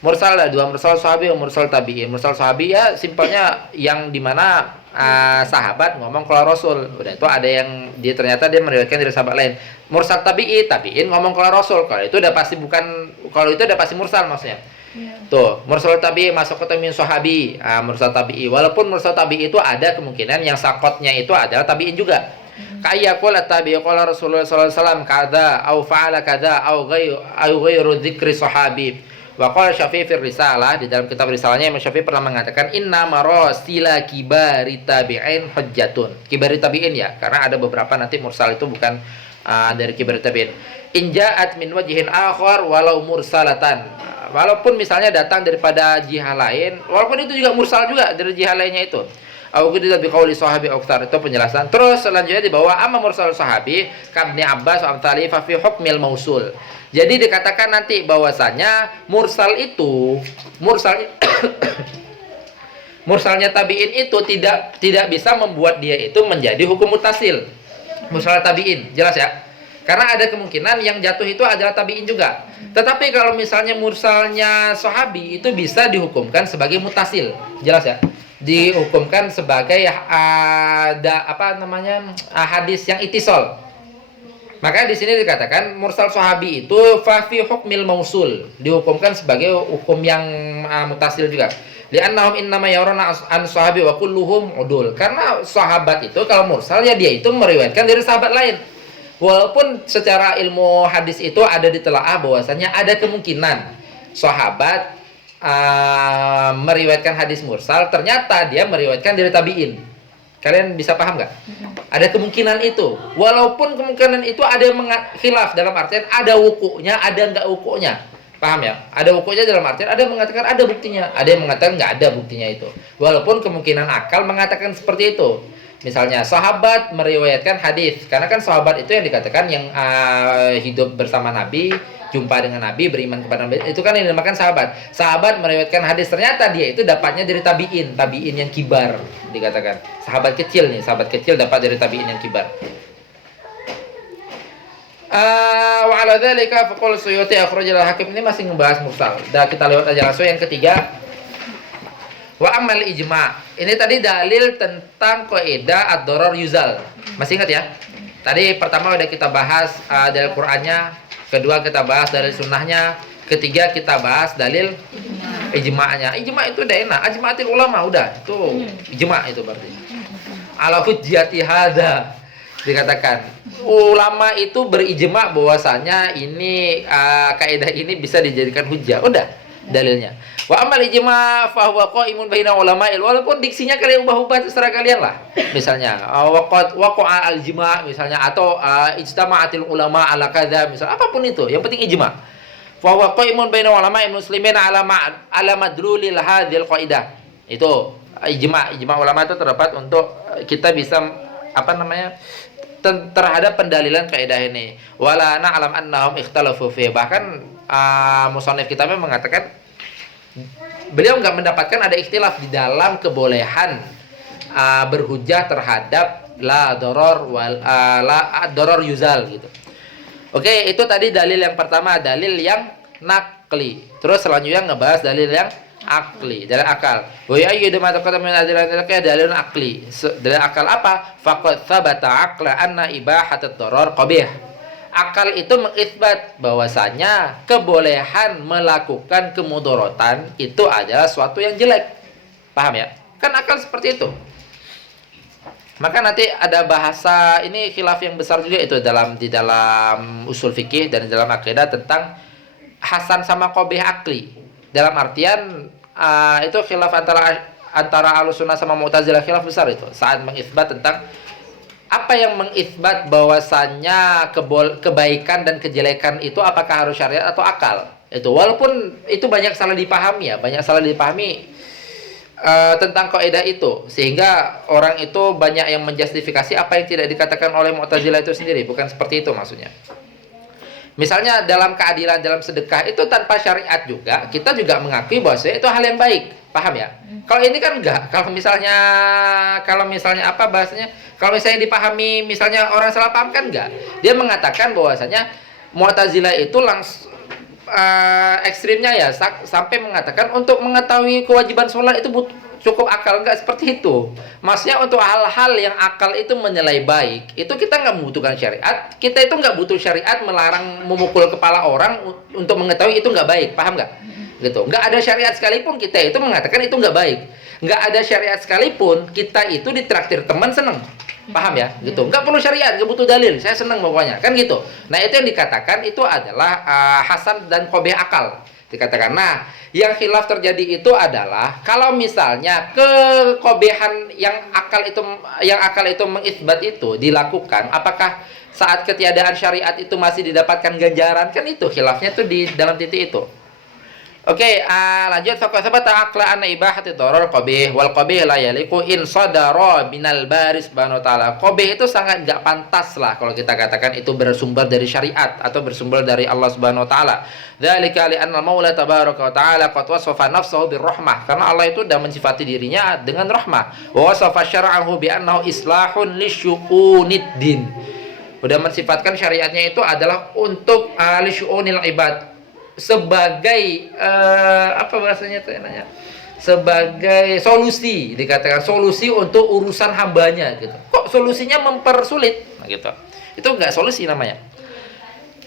Mursal ada 2, mursal sahabi dan mursal tabi'in. Mursal sahabi ya simpelnya yang dimana sahabat ngomong kalau Rasul, udah itu ada yang dia ternyata dia meriwayatkan dari sahabat lain. Mursal tabi'in ngomong kalau Rasul, kalau itu udah pasti mursal maksudnya. Tuh, mursal tabi'i masuk ke min sahabi, mursal tabi'i. Walaupun mursal tabi'i itu ada kemungkinan yang sakotnya itu adalah tabi'in juga. Kayak qala tabi'i qala Rasulullah sallallahu alaihi wasallam kada au fa'ala kada au ghairu dzikri sahabi. Wa qala Syafi'i fi risalah, di dalam kitab risalahnya Imam Syafi'i pernah mengatakan inna marasila kibari tabi'in hujjatun. Kibari tabi'in ya, karena ada beberapa nanti mursal itu bukan dari kibari tabi'in. In ja'at min wajhin akhar walau mursalatan. Walaupun misalnya datang daripada jihah lain, walaupun itu juga mursal juga dari jihah lainnya itu. Au qudida bi qauli sahabi aktsar, itu penjelasan. Terus selanjutnya di bawah amma mursal sahabi kabni Abbas wa amthali fa fi hukmil mausul. Jadi dikatakan nanti bahwasanya mursalnya tabi'in itu tidak bisa membuat dia itu menjadi hukum mutasil. Mursal tabi'in, jelas ya? Karena ada kemungkinan yang jatuh itu adalah tabi'in juga. Tetapi kalau misalnya mursalnya sahabi itu bisa dihukumkan sebagai mutasil, jelas ya? Dihukumkan sebagai hadis yang itisol. Maka di sini dikatakan mursal sahabi itu fa fi hukmil mausul, dihukumkan sebagai hukum yang mutasil juga. Li'annahum innama yaruna an sahabi wa kulluhum udul. Karena sahabat itu kalau mursal ya dia itu meriwayatkan dari sahabat lain. Walaupun secara ilmu hadis itu ada ditelaah bahwasanya ada kemungkinan sahabat meriwayatkan hadis mursal, ternyata dia meriwayatkan dari tabi'in. Kalian bisa paham nggak? Ada kemungkinan itu. Walaupun kemungkinan itu ada yang khilaf dalam artian ada wukunya, ada nggak wukunya. Paham ya? Ada wukunya dalam artian ada yang mengatakan ada buktinya, ada yang mengatakan nggak ada buktinya itu. Walaupun kemungkinan akal mengatakan seperti itu. Misalnya sahabat meriwayatkan hadis, karena kan sahabat itu yang dikatakan yang hidup bersama Nabi, jumpa dengan Nabi, beriman kepada Nabi, itu kan yang dinamakan sahabat. Sahabat meriwayatkan hadis, ternyata dia itu dapatnya dari tabiin yang kibar dikatakan. Sahabat kecil dapat dari tabiin yang kibar. Wa ala dzalika faqul Suyuti akhrajal Hakim, ini masih ngebahas mursal. Dah kita lewat aja langsung yang ketiga. Wa amal ijma. Ini tadi dalil tentang kaidah ad-darar yuzal. Masih ingat ya? Tadi pertama udah kita bahas dalil Qur'annya, kedua kita bahas dalil sunnahnya, ketiga kita bahas dalil ijma'nya. Ijma' itu udah enak, ajma'atil ulama udah. Itu ijma' itu berarti. Ala hujjati hadza dikatakan. Ulama itu berijma' bahwasanya ini kaidah ini bisa dijadikan hujjah. Udah dalilnya. Wa amal ijma' fa huwa qaimun baina ulama'il, walaupun diksinya kalian ubah-ubah terserah kalian lah. Misalnya waqa'a al-ijma' misalnya, atau ijtama'atil ulama' ala kadza, misal apapun itu, yang penting ijma'. Fa huwa qaimun baina ulama'il muslimin ala madlulil hadzal qaidah. Itu ijma' ulama itu terdapat untuk kita bisa terhadap pendalilan kaidah ini. Wala na'lam annahum ikhtalafu fi. Bahkan musannif kitabnya mengatakan beliau nggak mendapatkan ada ikhtilaf di dalam kebolehan berhujjah terhadap la darar yuzal gitu. Oke, itu tadi dalil yang pertama, dalil yang nakli. Terus selanjutnya ngebahas dalil yang akli, dalil akal. Wa ayyidu ma taqaddama min adillati dalil akli. Dalil akal apa? Faqad tsabata aqla anna ibahatad darar qabih. Akal itu mengisbat bahwasanya kebolehan melakukan kemudorotan itu adalah suatu yang jelek. Paham ya? Kan akal seperti itu. Maka nanti ada bahasa, ini khilaf yang besar juga itu di dalam usul fikih dan di dalam akidah tentang hasan sama qabih akli. Dalam artian itu khilaf antara Ahlussunnah sama Mu'tazilah, khilaf besar itu saat mengisbat tentang apa yang mengisbat bahwasannya kebaikan dan kejelekan itu apakah harus syariat atau akal. Itu walaupun itu banyak salah dipahami tentang kaidah itu, sehingga orang itu banyak yang menjustifikasi apa yang tidak dikatakan oleh Mu'tazilah itu sendiri, bukan seperti itu maksudnya. Misalnya dalam keadilan, dalam sedekah itu tanpa syariat juga kita juga mengakui bahwa itu hal yang baik, paham ya? Kalau ini kan enggak. Kalau misalnya apa bahasanya? Kalau misalnya dipahami, misalnya orang salah paham kan enggak. Dia mengatakan bahwasanya Mu'tazilah itu langsung ekstrimnya ya sampai mengatakan untuk mengetahui kewajiban sholat itu cukup akal. Enggak seperti itu. Maksudnya untuk hal-hal yang akal itu menilai baik, itu kita nggak membutuhkan syariat. Kita itu nggak butuh syariat melarang memukul kepala orang untuk mengetahui itu nggak baik, paham nggak? Gitu. Nggak ada syariat sekalipun kita itu mengatakan itu nggak baik. Nggak ada syariat sekalipun kita itu ditraktir teman seneng, paham ya? Gitu. Nggak perlu syariat, nggak butuh dalil. Saya seneng pokoknya, kan gitu. Nah itu yang dikatakan itu adalah hasan dan qabih akal. Dikatakan. Nah, yang khilaf terjadi itu adalah kalau misalnya kekobehan yang akal itu mengisbat itu dilakukan, apakah saat ketiadaan syariat itu masih didapatkan ganjaran? Kan itu khilafnya tuh di dalam titik itu. Oke, lanjut. Sabata aqla anna ibahati darar qabih wal qabih la yaliqu in sadara minal baris subhanahu wa ta'ala. Qabih itu sangat enggak pantas lah kalau kita katakan itu bersumber dari syariat atau bersumber dari Allah Subhanahu wa taala. Dzalika li anna Maula tabaraka wa ta'ala qad wasafa nafsahu birrahmah. Karena Allah itu sudah mensifati dirinya dengan rahmah. Wa wasafa syar'ahu bi annahu islahun lisyu'unid din. Sudah mensifatkan syariatnya itu adalah untuk lisyu'unil ibad, sebagai apa bahasanya itu namanya, sebagai solusi, dikatakan solusi untuk urusan hambanya gitu. Kok solusinya mempersulit? Nah, gitu. Itu enggak solusi namanya.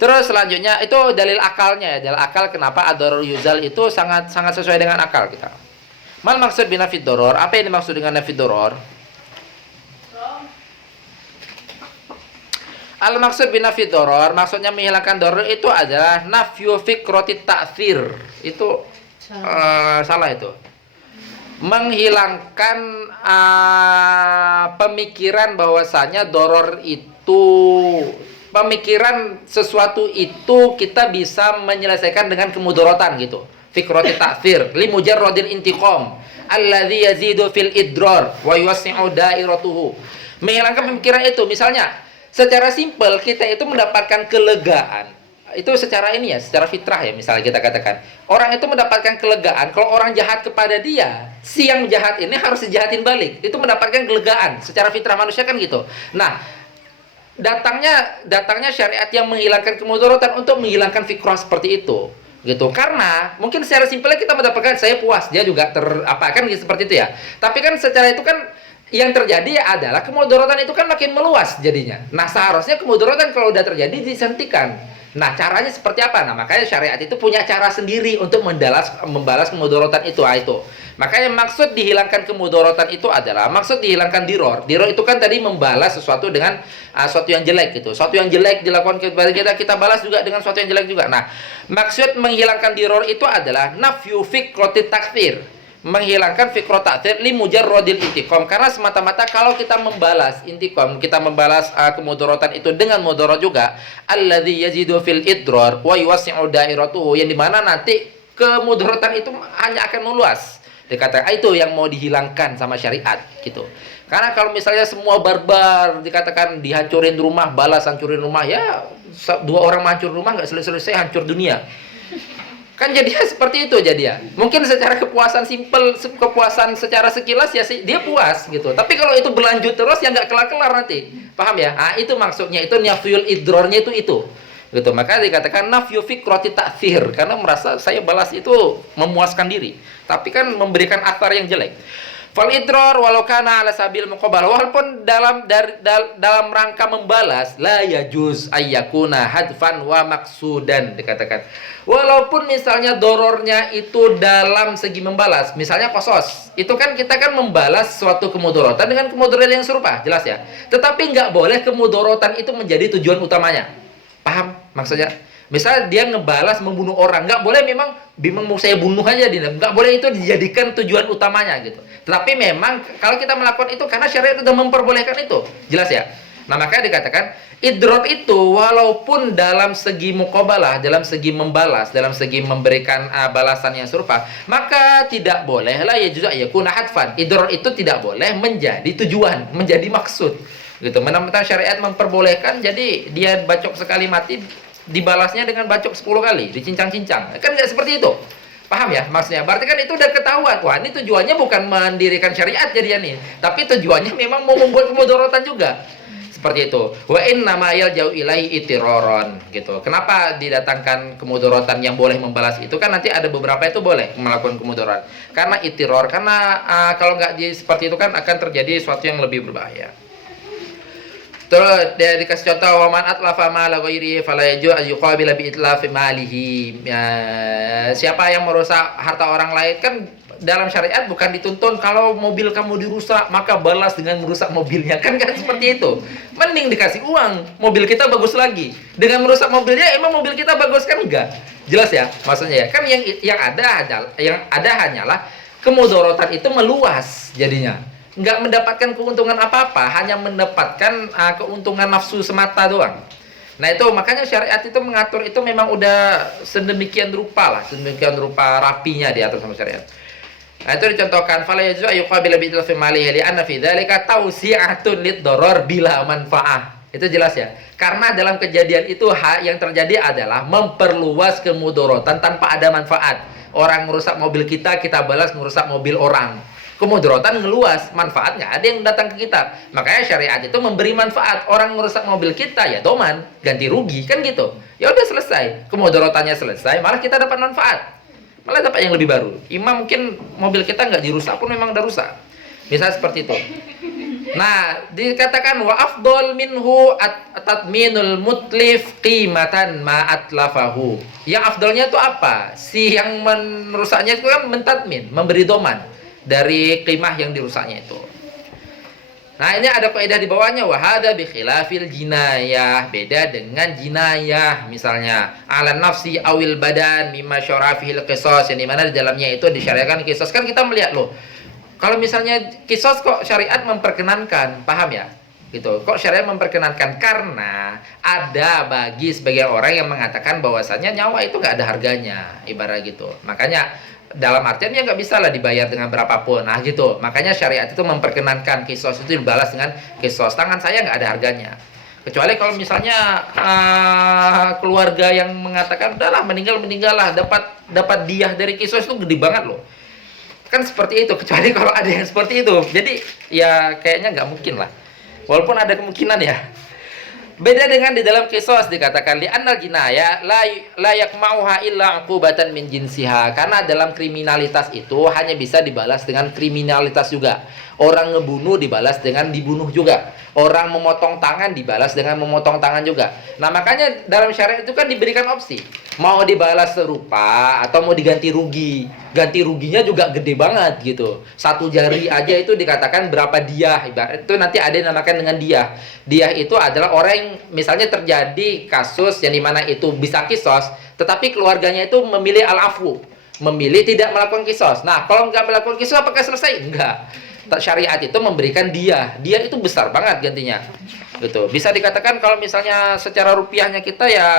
Terus selanjutnya itu dalil akalnya ya. Dalil akal kenapa ad-darar yuzal itu sangat sesuai dengan akal kita. Mal maksud binafid doror? Apa yang dimaksud dengan nafid doror? Al-maksud binafid doror, maksudnya menghilangkan doror itu adalah nafyu fikroti ta'thir. Itu salah itu. Menghilangkan pemikiran bahwasanya doror itu, pemikiran sesuatu itu kita bisa menyelesaikan dengan kemudorotan gitu. fikrati ta'thir li mujarradil intiqam alladzi yazidu fil idrar wa yuwassi'u dairatuhu. Menghilangkan pemikiran itu, misalnya secara simpel kita itu mendapatkan kelegaan. Itu secara ini ya, secara fitrah ya, misalnya kita katakan orang itu mendapatkan kelegaan kalau orang jahat kepada dia, si yang jahat ini harus dijahatin balik. Itu mendapatkan kelegaan secara fitrah manusia kan gitu. Nah, datangnya syariat yang menghilangkan kemudaratan untuk menghilangkan fikrah seperti itu gitu. Karena mungkin secara simpelnya kita mendapatkan saya puas, dia juga kan gitu, seperti itu ya. Tapi kan secara itu kan yang terjadi adalah kemudaratan itu kan makin meluas jadinya. Nah, seharusnya kemudaratan kalau udah terjadi dihentikan. Nah, caranya seperti apa? Nah, makanya syariat itu punya cara sendiri untuk membalas kemudaratan itu. Itu. Makanya maksud dihilangkan kemudaratan itu adalah maksud dihilangkan diror. Diror itu kan tadi membalas sesuatu dengan sesuatu yang jelek gitu. Sesuatu yang jelek dilakukan kepada kita balas juga dengan sesuatu yang jelek juga. Nah, maksud menghilangkan diror itu adalah nafyu fikrati takfir. Menghilangkan fikrah ta'thir li mujarradil intiqam, karena semata-mata kalau kita membalas intiqam, kita membalas kemudaratan itu dengan mudarat juga, alladzi yazidu fil idrar wa yuwassi'u dairatuhu, yang dimana nanti kemudaratan itu hanya akan meluas. Dikatakan itu yang mau dihilangkan sama syariat gitu. Karena kalau misalnya semua barbar dikatakan dihancurin rumah, balas hancurin rumah, ya dua orang menghancur rumah nggak selesai hancur dunia. Kan jadinya seperti itu jadinya. Mungkin secara kepuasan simpel, kepuasan secara sekilas ya sih dia puas gitu. Tapi kalau itu berlanjut terus ya nggak kelar-kelar nanti. Paham ya? Ah, itu maksudnya, itu nafyul idrornya itu. Gitu. Maka dikatakan nafyu fikrati ta'thir, karena merasa saya balas itu memuaskan diri. Tapi kan memberikan athar yang jelek. Fal idror walau kana ala sabil muqabal, walaupun dalam rangka membalas la yajuz ayyakuna hadfan wa maksudan, dikatakan walaupun misalnya dorornya itu dalam segi membalas, misalnya kosos itu kan kita kan membalas suatu kemudaratan dengan kemudaratan yang serupa, jelas ya, tetapi nggak boleh kemudaratan itu menjadi tujuan utamanya. Paham maksudnya? Misalnya dia ngebalas membunuh orang, nggak boleh memang mau saya bunuh aja dia, nggak boleh itu dijadikan tujuan utamanya gitu. Tetapi memang kalau kita melakukan itu karena syariat sudah memperbolehkan itu, jelas ya. Nah, makanya dikatakan idror itu walaupun dalam segi muqabalah, dalam segi membalas, dalam segi memberikan balasan yang serupa, maka tidak boleh lah ya juga yakuna hadfan. Idror itu tidak boleh menjadi tujuan, menjadi maksud gitu. Mentang-mentang syariat memperbolehkan, jadi dia bacok sekali mati, dibalasnya dengan bacok 10 kali, dicincang-cincang. Kan nggak seperti itu. Paham ya maksudnya? Berarti kan itu udah ketahuan. Wah, ini tujuannya bukan mendirikan syariat jadinya nih, tapi tujuannya memang mau membuat kemudaratan juga. Seperti itu. Wa inna ma yalja'u ilaihi itiraron gitu. Kenapa didatangkan kemudaratan yang boleh membalas itu? Kan nanti ada beberapa itu boleh melakukan kemudaratan. Karena itiror, karena kalau nggak seperti itu kan akan terjadi sesuatu yang lebih berbahaya. Terus dia dikasih contoh, wa man atlafa mala ghairihi fala yaju yuqabila bi itlafi malihi. Siapa yang merusak harta orang lain, kan dalam syariat bukan dituntun kalau mobil kamu dirusak maka balas dengan merusak mobilnya, kan seperti itu. Mending dikasih uang, mobil kita bagus lagi. Dengan merusak mobilnya emang mobil kita bagus kan enggak? Jelas ya maksudnya ya. Kan yang ada hanyalah kemudaratan itu meluas jadinya. Nggak mendapatkan keuntungan apa-apa, hanya mendapatkan keuntungan nafsu semata doang. Nah itu makanya syariat itu mengatur itu memang udah sedemikian rupa rapinya diatur sama syariat. Nah itu dicontohkan, fala yajuzu yuqabila bi itlafi malihi li anna fi dzalika tawsi'atun lid-darar bila manfaah. Itu jelas ya. Karena dalam kejadian itu yang terjadi adalah memperluas kemudaratan tanpa ada manfaat. Orang merusak mobil kita balas merusak mobil orang. Kemudaratan ngeluas, manfaat nggak ada yang datang ke kita. Makanya syariat itu memberi manfaat. Orang merusak mobil kita ya doman, ganti rugi kan gitu. Ya udah selesai, kemudaratannya selesai, malah kita dapat manfaat, malah dapat yang lebih baru. Imam mungkin mobil kita nggak dirusak pun memang udah rusak. Bisa seperti itu. Nah, dikatakan wa afdol minhu tatminul mutlif qimatan ma atlafahu. Yang afdolnya itu apa? Si yang merusaknya itu kan mentatmin, memberi doman dari qimah yang dirusaknya itu. Nah, ini ada kaidah di bawahnya, wa hadza bi khilafil jinayah, beda dengan jinayah, misalnya ala nafsi awil badan mimma syarafil qisas, yang dimana di dalamnya itu disyariatkan qisas. Kan kita melihat loh, kalau misalnya qisas kok syariat memperkenankan, paham ya? gitu. Kok syariat memperkenankan? Karena ada bagi sebagian orang yang mengatakan bahwasanya nyawa itu nggak ada harganya, ibarat gitu. Makanya dalam artian dia nggak bisa lah dibayar dengan berapapun. Nah gitu. Makanya syariat itu memperkenankan kisos itu dibalas dengan kisos. Tangan saya nggak ada harganya. Kecuali kalau misalnya keluarga yang mengatakan udahlah meninggal lah, dapat diah dari kisos itu gede banget loh. Kan seperti itu. Kecuali kalau ada yang seperti itu. Jadi ya kayaknya nggak mungkin lah. Walaupun ada kemungkinan ya. Beda dengan di dalam kisos dikatakan li annal jinaya la yakmauha illa uqubatan min jinsiha. Karena dalam kriminalitas itu hanya bisa dibalas dengan kriminalitas juga. Orang ngebunuh dibalas dengan dibunuh juga. Orang memotong tangan dibalas dengan memotong tangan juga. Nah, makanya dalam syariat itu kan diberikan opsi. Mau dibalas serupa atau mau diganti rugi. Ganti ruginya juga gede banget gitu. Satu jari aja itu dikatakan berapa diah. Ibarat itu nanti ada yang namakan dengan diah. Diah itu adalah orang yang misalnya terjadi kasus yang dimana itu bisa kisos, tetapi keluarganya itu memilih al-afu, memilih tidak melakukan kisos. Nah, kalau nggak melakukan kisos apakah selesai? Enggak. Syariat itu memberikan diah. Diah itu besar banget gantinya. Gitu. Bisa dikatakan kalau misalnya secara rupiahnya kita ya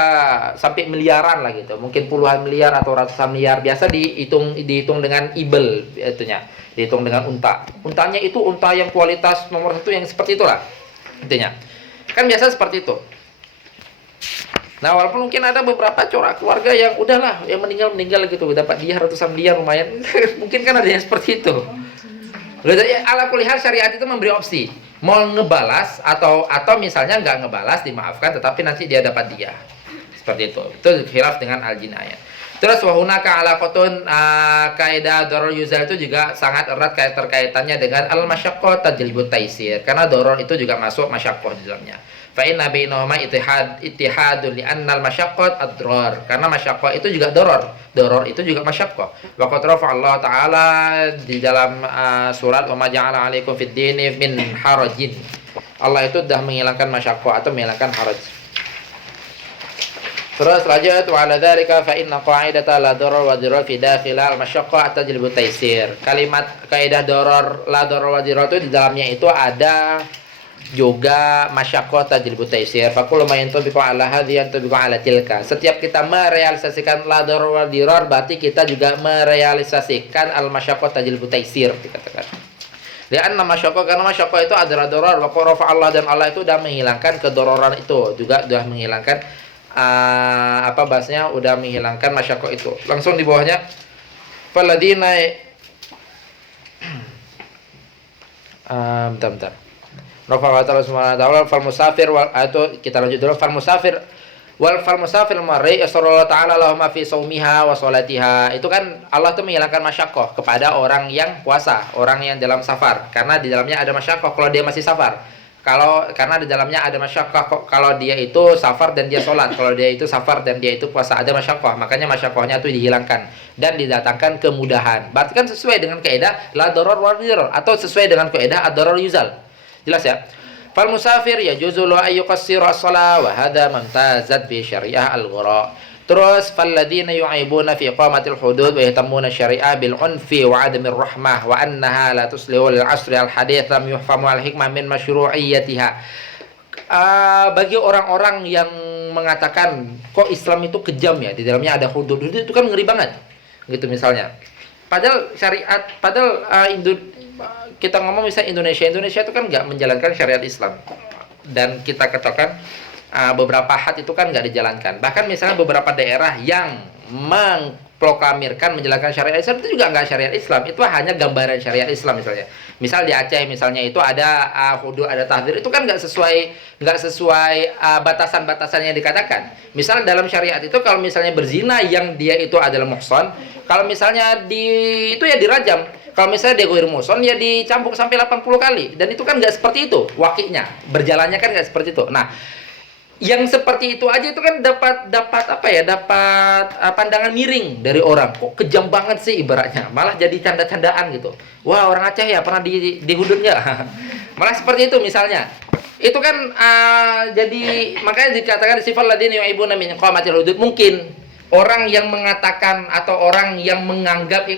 sampai miliaran lah gitu. Mungkin puluhan miliar atau ratusan miliar. Biasa dihitung dengan ibel itunya. Dihitung dengan unta. Untanya itu unta yang kualitas nomor 1 yang seperti itulah. Intinya. Kan biasa seperti itu. Nah, walaupun mungkin ada beberapa corak keluarga yang udahlah, yang meninggal gitu, dapat diah ratusan miliar lumayan. Mungkin kan ada yang seperti itu. Ala kulihal syariat itu memberi opsi mau ngebalas atau misalnya nggak ngebalas dimaafkan tetapi nanti dia dapat diah seperti itu khilaf dengan al-jinayah. Terus wahunaka ala qatun kaidah darur yuzal itu juga sangat erat terkaitannya dengan al-masyaqqah tajlibut taisir karena darur itu juga masuk masyaqqah di dalamnya. Fa inna bainahuma ittihadun li anna al-masyaqqat ad-darar karena masyaqqah itu juga darur itu juga masyaqqah. Wa qad rafa Allah taala di dalam surat wa ma ja'ala 'alaikum fid dini min harajin. Allah itu sudah menghilangkan masyaqqah atau menghilangkan haraj. Terus lanjut wa ala dzalika fa inna qa'idata la darar wa dirar fi dakhilal masyaqqah tajlibu taisir. Kalimat kaidah darar la darar wa dirar itu di dalamnya itu ada juga masyaqqah tajlibu taisir. Fa kullu ma yantabiqu ala hadhihi yantabiqu ala tilka. Setiap kita merealisasikan la darar wa dirar berarti kita juga merealisasikan al masyaqqah tajlibu taisir dikatakan. Lianna masyaqqah karena masyaqqah itu adalah darar wa qarafa Allah dan Allah itu sudah menghilangkan kedororan itu, juga sudah menghilangkan bahasanya udah menghilangkan masyaqqah itu. Langsung di bawahnya faladina bentar. Rafa ta'ala subhanahu wa ta'ala fal musafir wal itu kita lanjut dulu fal musafir mar'i sallallahu ta'ala lahum fi saumiha wa salatiha. Itu kan Allah tuh menghilangkan masyaqqah kepada orang yang puasa, orang yang dalam safar karena di dalamnya ada masyaqqah kalau dia masih safar. Karena di dalamnya ada masyaqqah kalau dia itu safar dan dia sholat, kalau dia itu safar dan dia itu puasa ada masyaqqah, makanya masyaqqahnya itu dihilangkan dan didatangkan kemudahan. Berarti kan sesuai dengan kaidah la darar wa dirar atau sesuai dengan kaidah ad-darar yuzal. Jelas ya? Fal musafir yajuzu lahu ay yuqassira as-shalah wa hadha mamtazat bi syariah al-ghura. Terus falladina yu'aibuna fi iqamatil hudud wa yahtamuna syariah bil unfi wa adamir rahmah wa annaha la tuslihu lil asri al hadits lam yuhfamu al hikmah min masyru'iyyatiha. Bagi orang-orang yang mengatakan kok Islam itu kejam ya, di dalamnya ada hudud itu kan ngeri banget. Gitu misalnya. Padahal syariat kita ngomong misalnya Indonesia itu kan nggak menjalankan syariat Islam dan kita katakan beberapa had itu kan nggak dijalankan. Bahkan misalnya beberapa daerah yang mengproklamirkan menjalankan syariat Islam itu juga nggak syariat Islam, itu hanya gambaran syariat Islam misalnya. Misal di Aceh misalnya itu ada hudud, ada tahdzir, itu kan nggak sesuai batasan-batasan yang dikatakan. Misal dalam syariat itu kalau misalnya berzina yang dia itu adalah muhsan, kalau misalnya itu ya dirajam. Kalau misalnya dia ghair muhsan ya dicambuk sampai 80 kali. Dan itu kan nggak seperti itu waqi'nya, berjalannya kan nggak seperti itu. Nah, yang seperti itu aja itu kan dapat pandangan miring dari orang. Kok kejam banget sih ibaratnya. Malah jadi canda-candaan gitu. Wah, orang Aceh ya pernah dihudud nggak? Malah seperti itu misalnya. Itu kan jadi makanya dikatakan sifat ladina yu'ibuna min iqamatil hudud. Mungkin orang yang mengatakan atau orang yang menganggap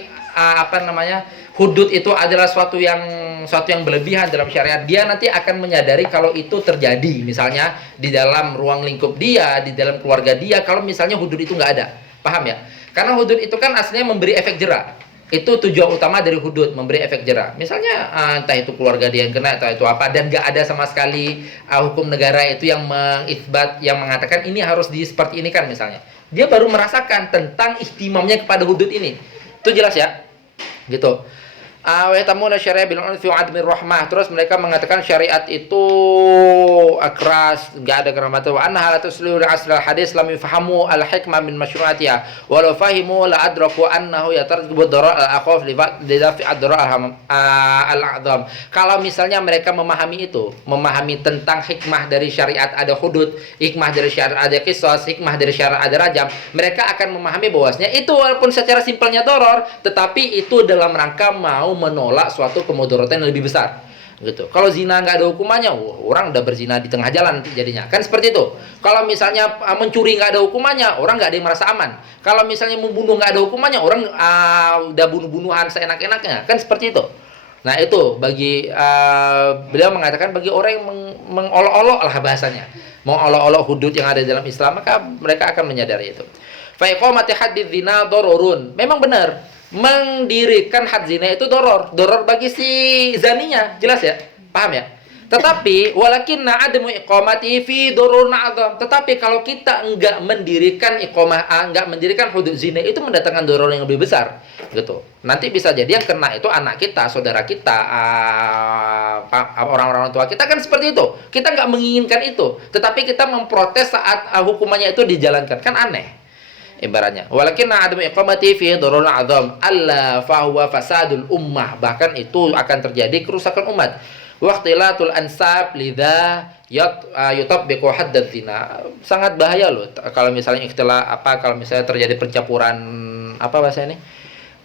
hudud itu adalah suatu yang suatu yang berlebihan dalam syariat, dia nanti akan menyadari kalau itu terjadi, misalnya di dalam ruang lingkup dia, di dalam keluarga dia, kalau misalnya hudud itu nggak ada. Paham ya? Karena hudud itu kan aslinya memberi efek jera. Itu tujuan utama dari hudud, memberi efek jera. Misalnya entah itu keluarga dia yang kena, entah itu apa, dan gak ada sama sekali hukum negara itu yang mengisbat, yang mengatakan ini harus seperti ini kan misalnya. Dia baru merasakan tentang ihtimamnya kepada hudud ini. Itu jelas ya? Gitu. Wa yatamuna syari'a bil 'urfi wa 'admir rahmah. Terus mereka mengatakan syariat itu keras, enggak ada keramat. Wa anna la tuslihu asl hadis lam yafhamu al hikmah min masyru'atiha. Walau fahimu la adraku annahu yatartibu darar al akhaf li dafi ad-darar al-a'zam. Kalau misalnya mereka memahami itu, memahami tentang hikmah dari syariat ada hudud, hikmah dari syariat ada qisas, hikmah dari syariat ada rajam, mereka akan memahami bahwasanya itu walaupun secara simpelnya doror, tetapi itu dalam rangka mau menolak suatu kemudaratan yang lebih besar gitu. Kalau zina nggak ada hukumannya, orang udah berzina di tengah jalan jadinya kan seperti itu. Kalau misalnya mencuri nggak ada hukumannya, orang nggak ada yang merasa aman. Kalau misalnya membunuh nggak ada hukumannya, orang udah bunuh-bunuhan seenak-enaknya kan seperti itu. Nah itu bagi beliau mengatakan bagi orang yang mengolok-olok lah bahasanya, mengolok-olok hudud yang ada dalam Islam, maka mereka akan menyadari itu. Fa iqamati haddidz zina darurun. Memang benar, mendirikan had zina itu doror bagi si zaninya, jelas ya, paham ya. Tetapi walakinna adamu iqamati fi dororun a'zam. Tetapi kalau kita enggak mendirikan iqamah, enggak mendirikan hudud zina, itu mendatangkan doror yang lebih besar gitu. Nanti bisa jadi yang kena itu anak kita, saudara kita, orang-orang tua kita kan seperti itu. Kita enggak menginginkan itu, tetapi kita memprotes saat hukumannya itu dijalankan, kan aneh ibaratnya. Walakinna adamu iqamati fi dororun a'zam alla fa huwa fasadul ummah. Bahkan itu akan terjadi kerusakan umat. Waqtilatul ansab lidza yutabbiqu haddadz zina. Sangat bahaya loh kalau misalnya ikhtilah kalau misalnya terjadi pencampuran bahasa ini?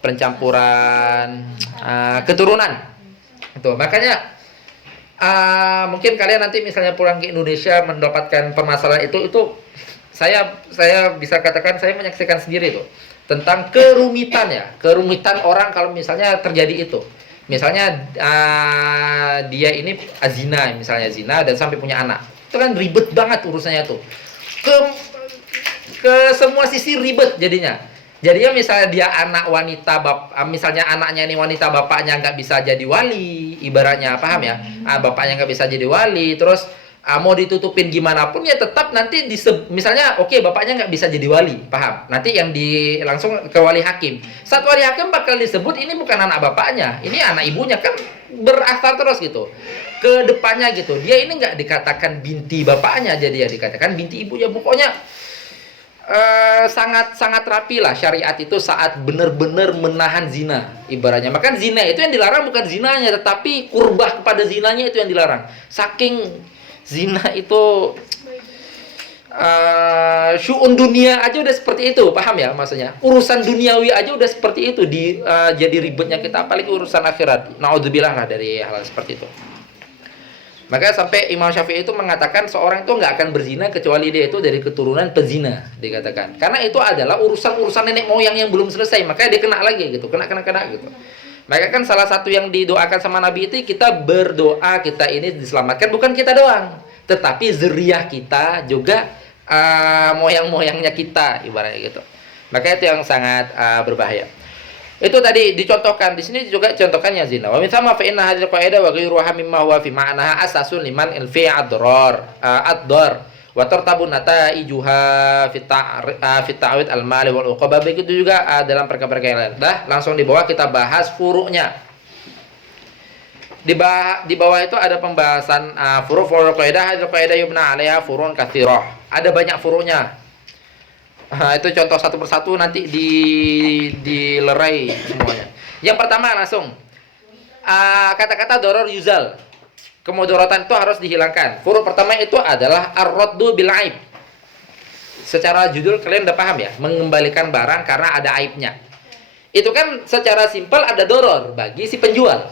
Pencampuran keturunan. Itu. Makanya mungkin kalian nanti misalnya pulang ke Indonesia mendapatkan permasalahan itu saya bisa katakan saya menyaksikan sendiri tuh tentang kerumitan orang kalau misalnya terjadi itu. Misalnya dia ini misalnya zina dan sampai punya anak. Itu kan ribet banget urusannya tuh. Ke semua sisi ribet jadinya. Jadinya misalnya dia anak wanita, misalnya anaknya ini wanita, bapaknya nggak bisa jadi wali, ibaratnya, paham ya? Bapaknya nggak bisa jadi wali, terus mau ditutupin gimana pun ya tetap nanti misalnya bapaknya nggak bisa jadi wali, paham? Nanti yang langsung ke wali hakim. Saat wali hakim bakal disebut ini bukan anak bapaknya, ini anak ibunya, kan berasal terus gitu. Ke depannya gitu. Dia ini nggak dikatakan binti bapaknya, jadi ya dikatakan binti ibunya. Pokoknya sangat rapi lah syariat itu saat benar-benar menahan zina ibaratnya. Maka zina itu yang dilarang bukan zinanya, tetapi kurbah kepada zinanya itu yang dilarang. Saking zina itu syu'un dunia aja udah seperti itu, paham ya maksudnya? Urusan duniawi aja udah seperti itu, jadi ribetnya kita, apalagi urusan akhirat. Naudzubillah lah dari hal seperti itu. Maka sampai Imam Syafi'i itu mengatakan seorang itu nggak akan berzina kecuali dia itu dari keturunan pezina, dikatakan. Karena itu adalah urusan nenek moyang yang belum selesai, makanya dia kena lagi gitu, kena gitu. Maka kan salah satu yang didoakan sama Nabi itu kita berdoa kita ini diselamatkan, bukan kita doang, tetapi zuriyah kita juga, moyang-moyangnya kita, ibaratnya gitu. Maka itu yang sangat berbahaya. Itu tadi dicontohkan, di sini juga contohkannya zina. Wa mithama fa inna hadhihi qaidah wa ghayruha mimma huwa fi ma'naha asasun liman ilfi ad-darar wa tartabu nataijuha fi ta'wid al-mali wal uqaba. Begitu juga dalam perkara-perkara yang lain. Langsung di bawah kita bahas furu'nya. Di bawah itu ada pembahasan furu' qaidah, hadhihi qaidah yubna 'alaiha furun katsirah. Ada banyak furu'nya. Itu contoh satu persatu nanti dilerai semuanya. Yang pertama langsung kata-kata doror yuzal, kemudaratan itu harus dihilangkan. Furu' pertama itu adalah ar-raddu bil aib. Secara judul kalian udah paham ya, mengembalikan barang karena ada aibnya. Itu kan secara simpel ada doror bagi si penjual,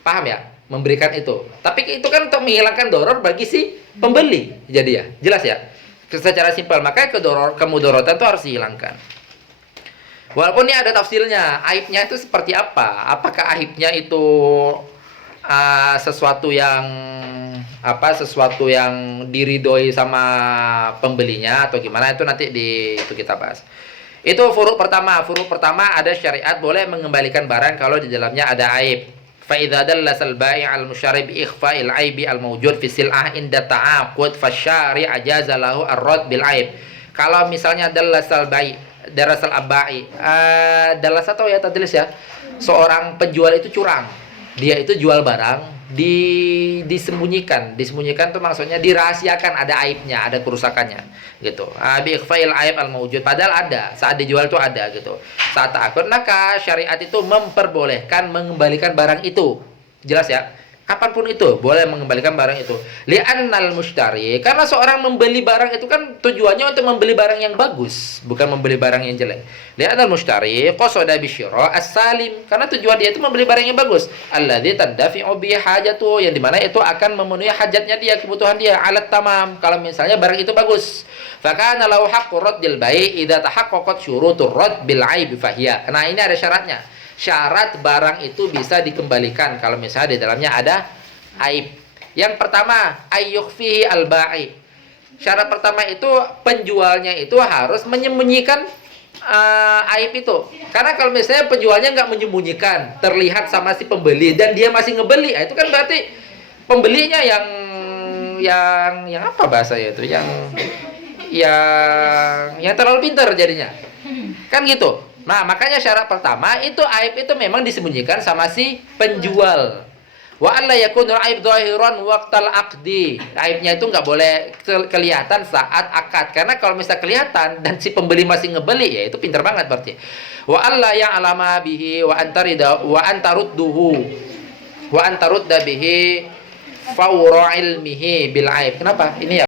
paham ya, memberikan itu. Tapi itu kan untuk menghilangkan doror bagi si pembeli, jadi ya jelas ya. Secara simpel, maka kemudaratan itu harus dihilangkan. Walaupun ini ada tafsirnya, aibnya itu seperti apa? Apakah aibnya itu sesuatu yang sesuatu yang diridhoi sama pembelinya atau gimana, itu nanti itu kita bahas. Itu furuk pertama. Furuk pertama ada syariat boleh mengembalikan barang kalau di dalamnya ada aib. Fa idza dallasal bai' al musyari bi ikhfa'il aibi al mawjud fi sil'ah inda ta'aqud fasyari' ajaza lahu ar-rad bil aib. Kalau misalnya dallasal abai, dallas atau ya tadlis ya. Seorang penjual itu curang. Dia itu jual barang disembunyikan tuh maksudnya dirahasiakan, ada aibnya, ada kerusakannya gitu. Bi ikhfa'il aib al mawjud, padahal ada saat dijual tuh ada gitu. Saat ta'aqud, maka syariat itu memperbolehkan mengembalikan barang itu. Jelas ya? Kapanpun itu boleh mengembalikan barang itu. Li'annal mushtari, karena seorang membeli barang itu kan tujuannya untuk membeli barang yang bagus, bukan membeli barang yang jelek. Li'annal mushtari qasada bisyira as-salim, karena tujuan dia itu membeli barang yang bagus. Alladzi tandafi'u bi hajatu, yang dimana itu akan memenuhi hajatnya dia, kebutuhan dia, alat tamam. Kalau misalnya barang itu bagus, fakana lahu haqqu raddil bai' idza tahaqqaqat syurutur radd bil 'aib fahiya. Nah, ini ada syaratnya. Syarat barang itu bisa dikembalikan kalau misalnya di dalamnya ada aib. Yang pertama, ayyukhfihi al-ba'i. Syarat pertama itu penjualnya itu harus menyembunyikan aib itu. Karena kalau misalnya penjualnya nggak menyembunyikan, terlihat sama si pembeli dan dia masih ngebeli, itu kan berarti pembelinya yang apa bahasanya itu, yang terlalu pintar jadinya. Kan gitu. Nah, makanya syarat pertama itu aib itu memang disembunyikan sama si penjual. Wa alla yakunu aib dhahiran waqtal aqdi. Aibnya itu nggak boleh kelihatan saat akad. Karena kalau misalnya kelihatan dan si pembeli masih ngebeli, ya itu pintar banget berarti. Wa alla ya'lama bihi wa antarudduhu wa antarudda bihi fawra ilmihi bil aib. Kenapa? Ini ya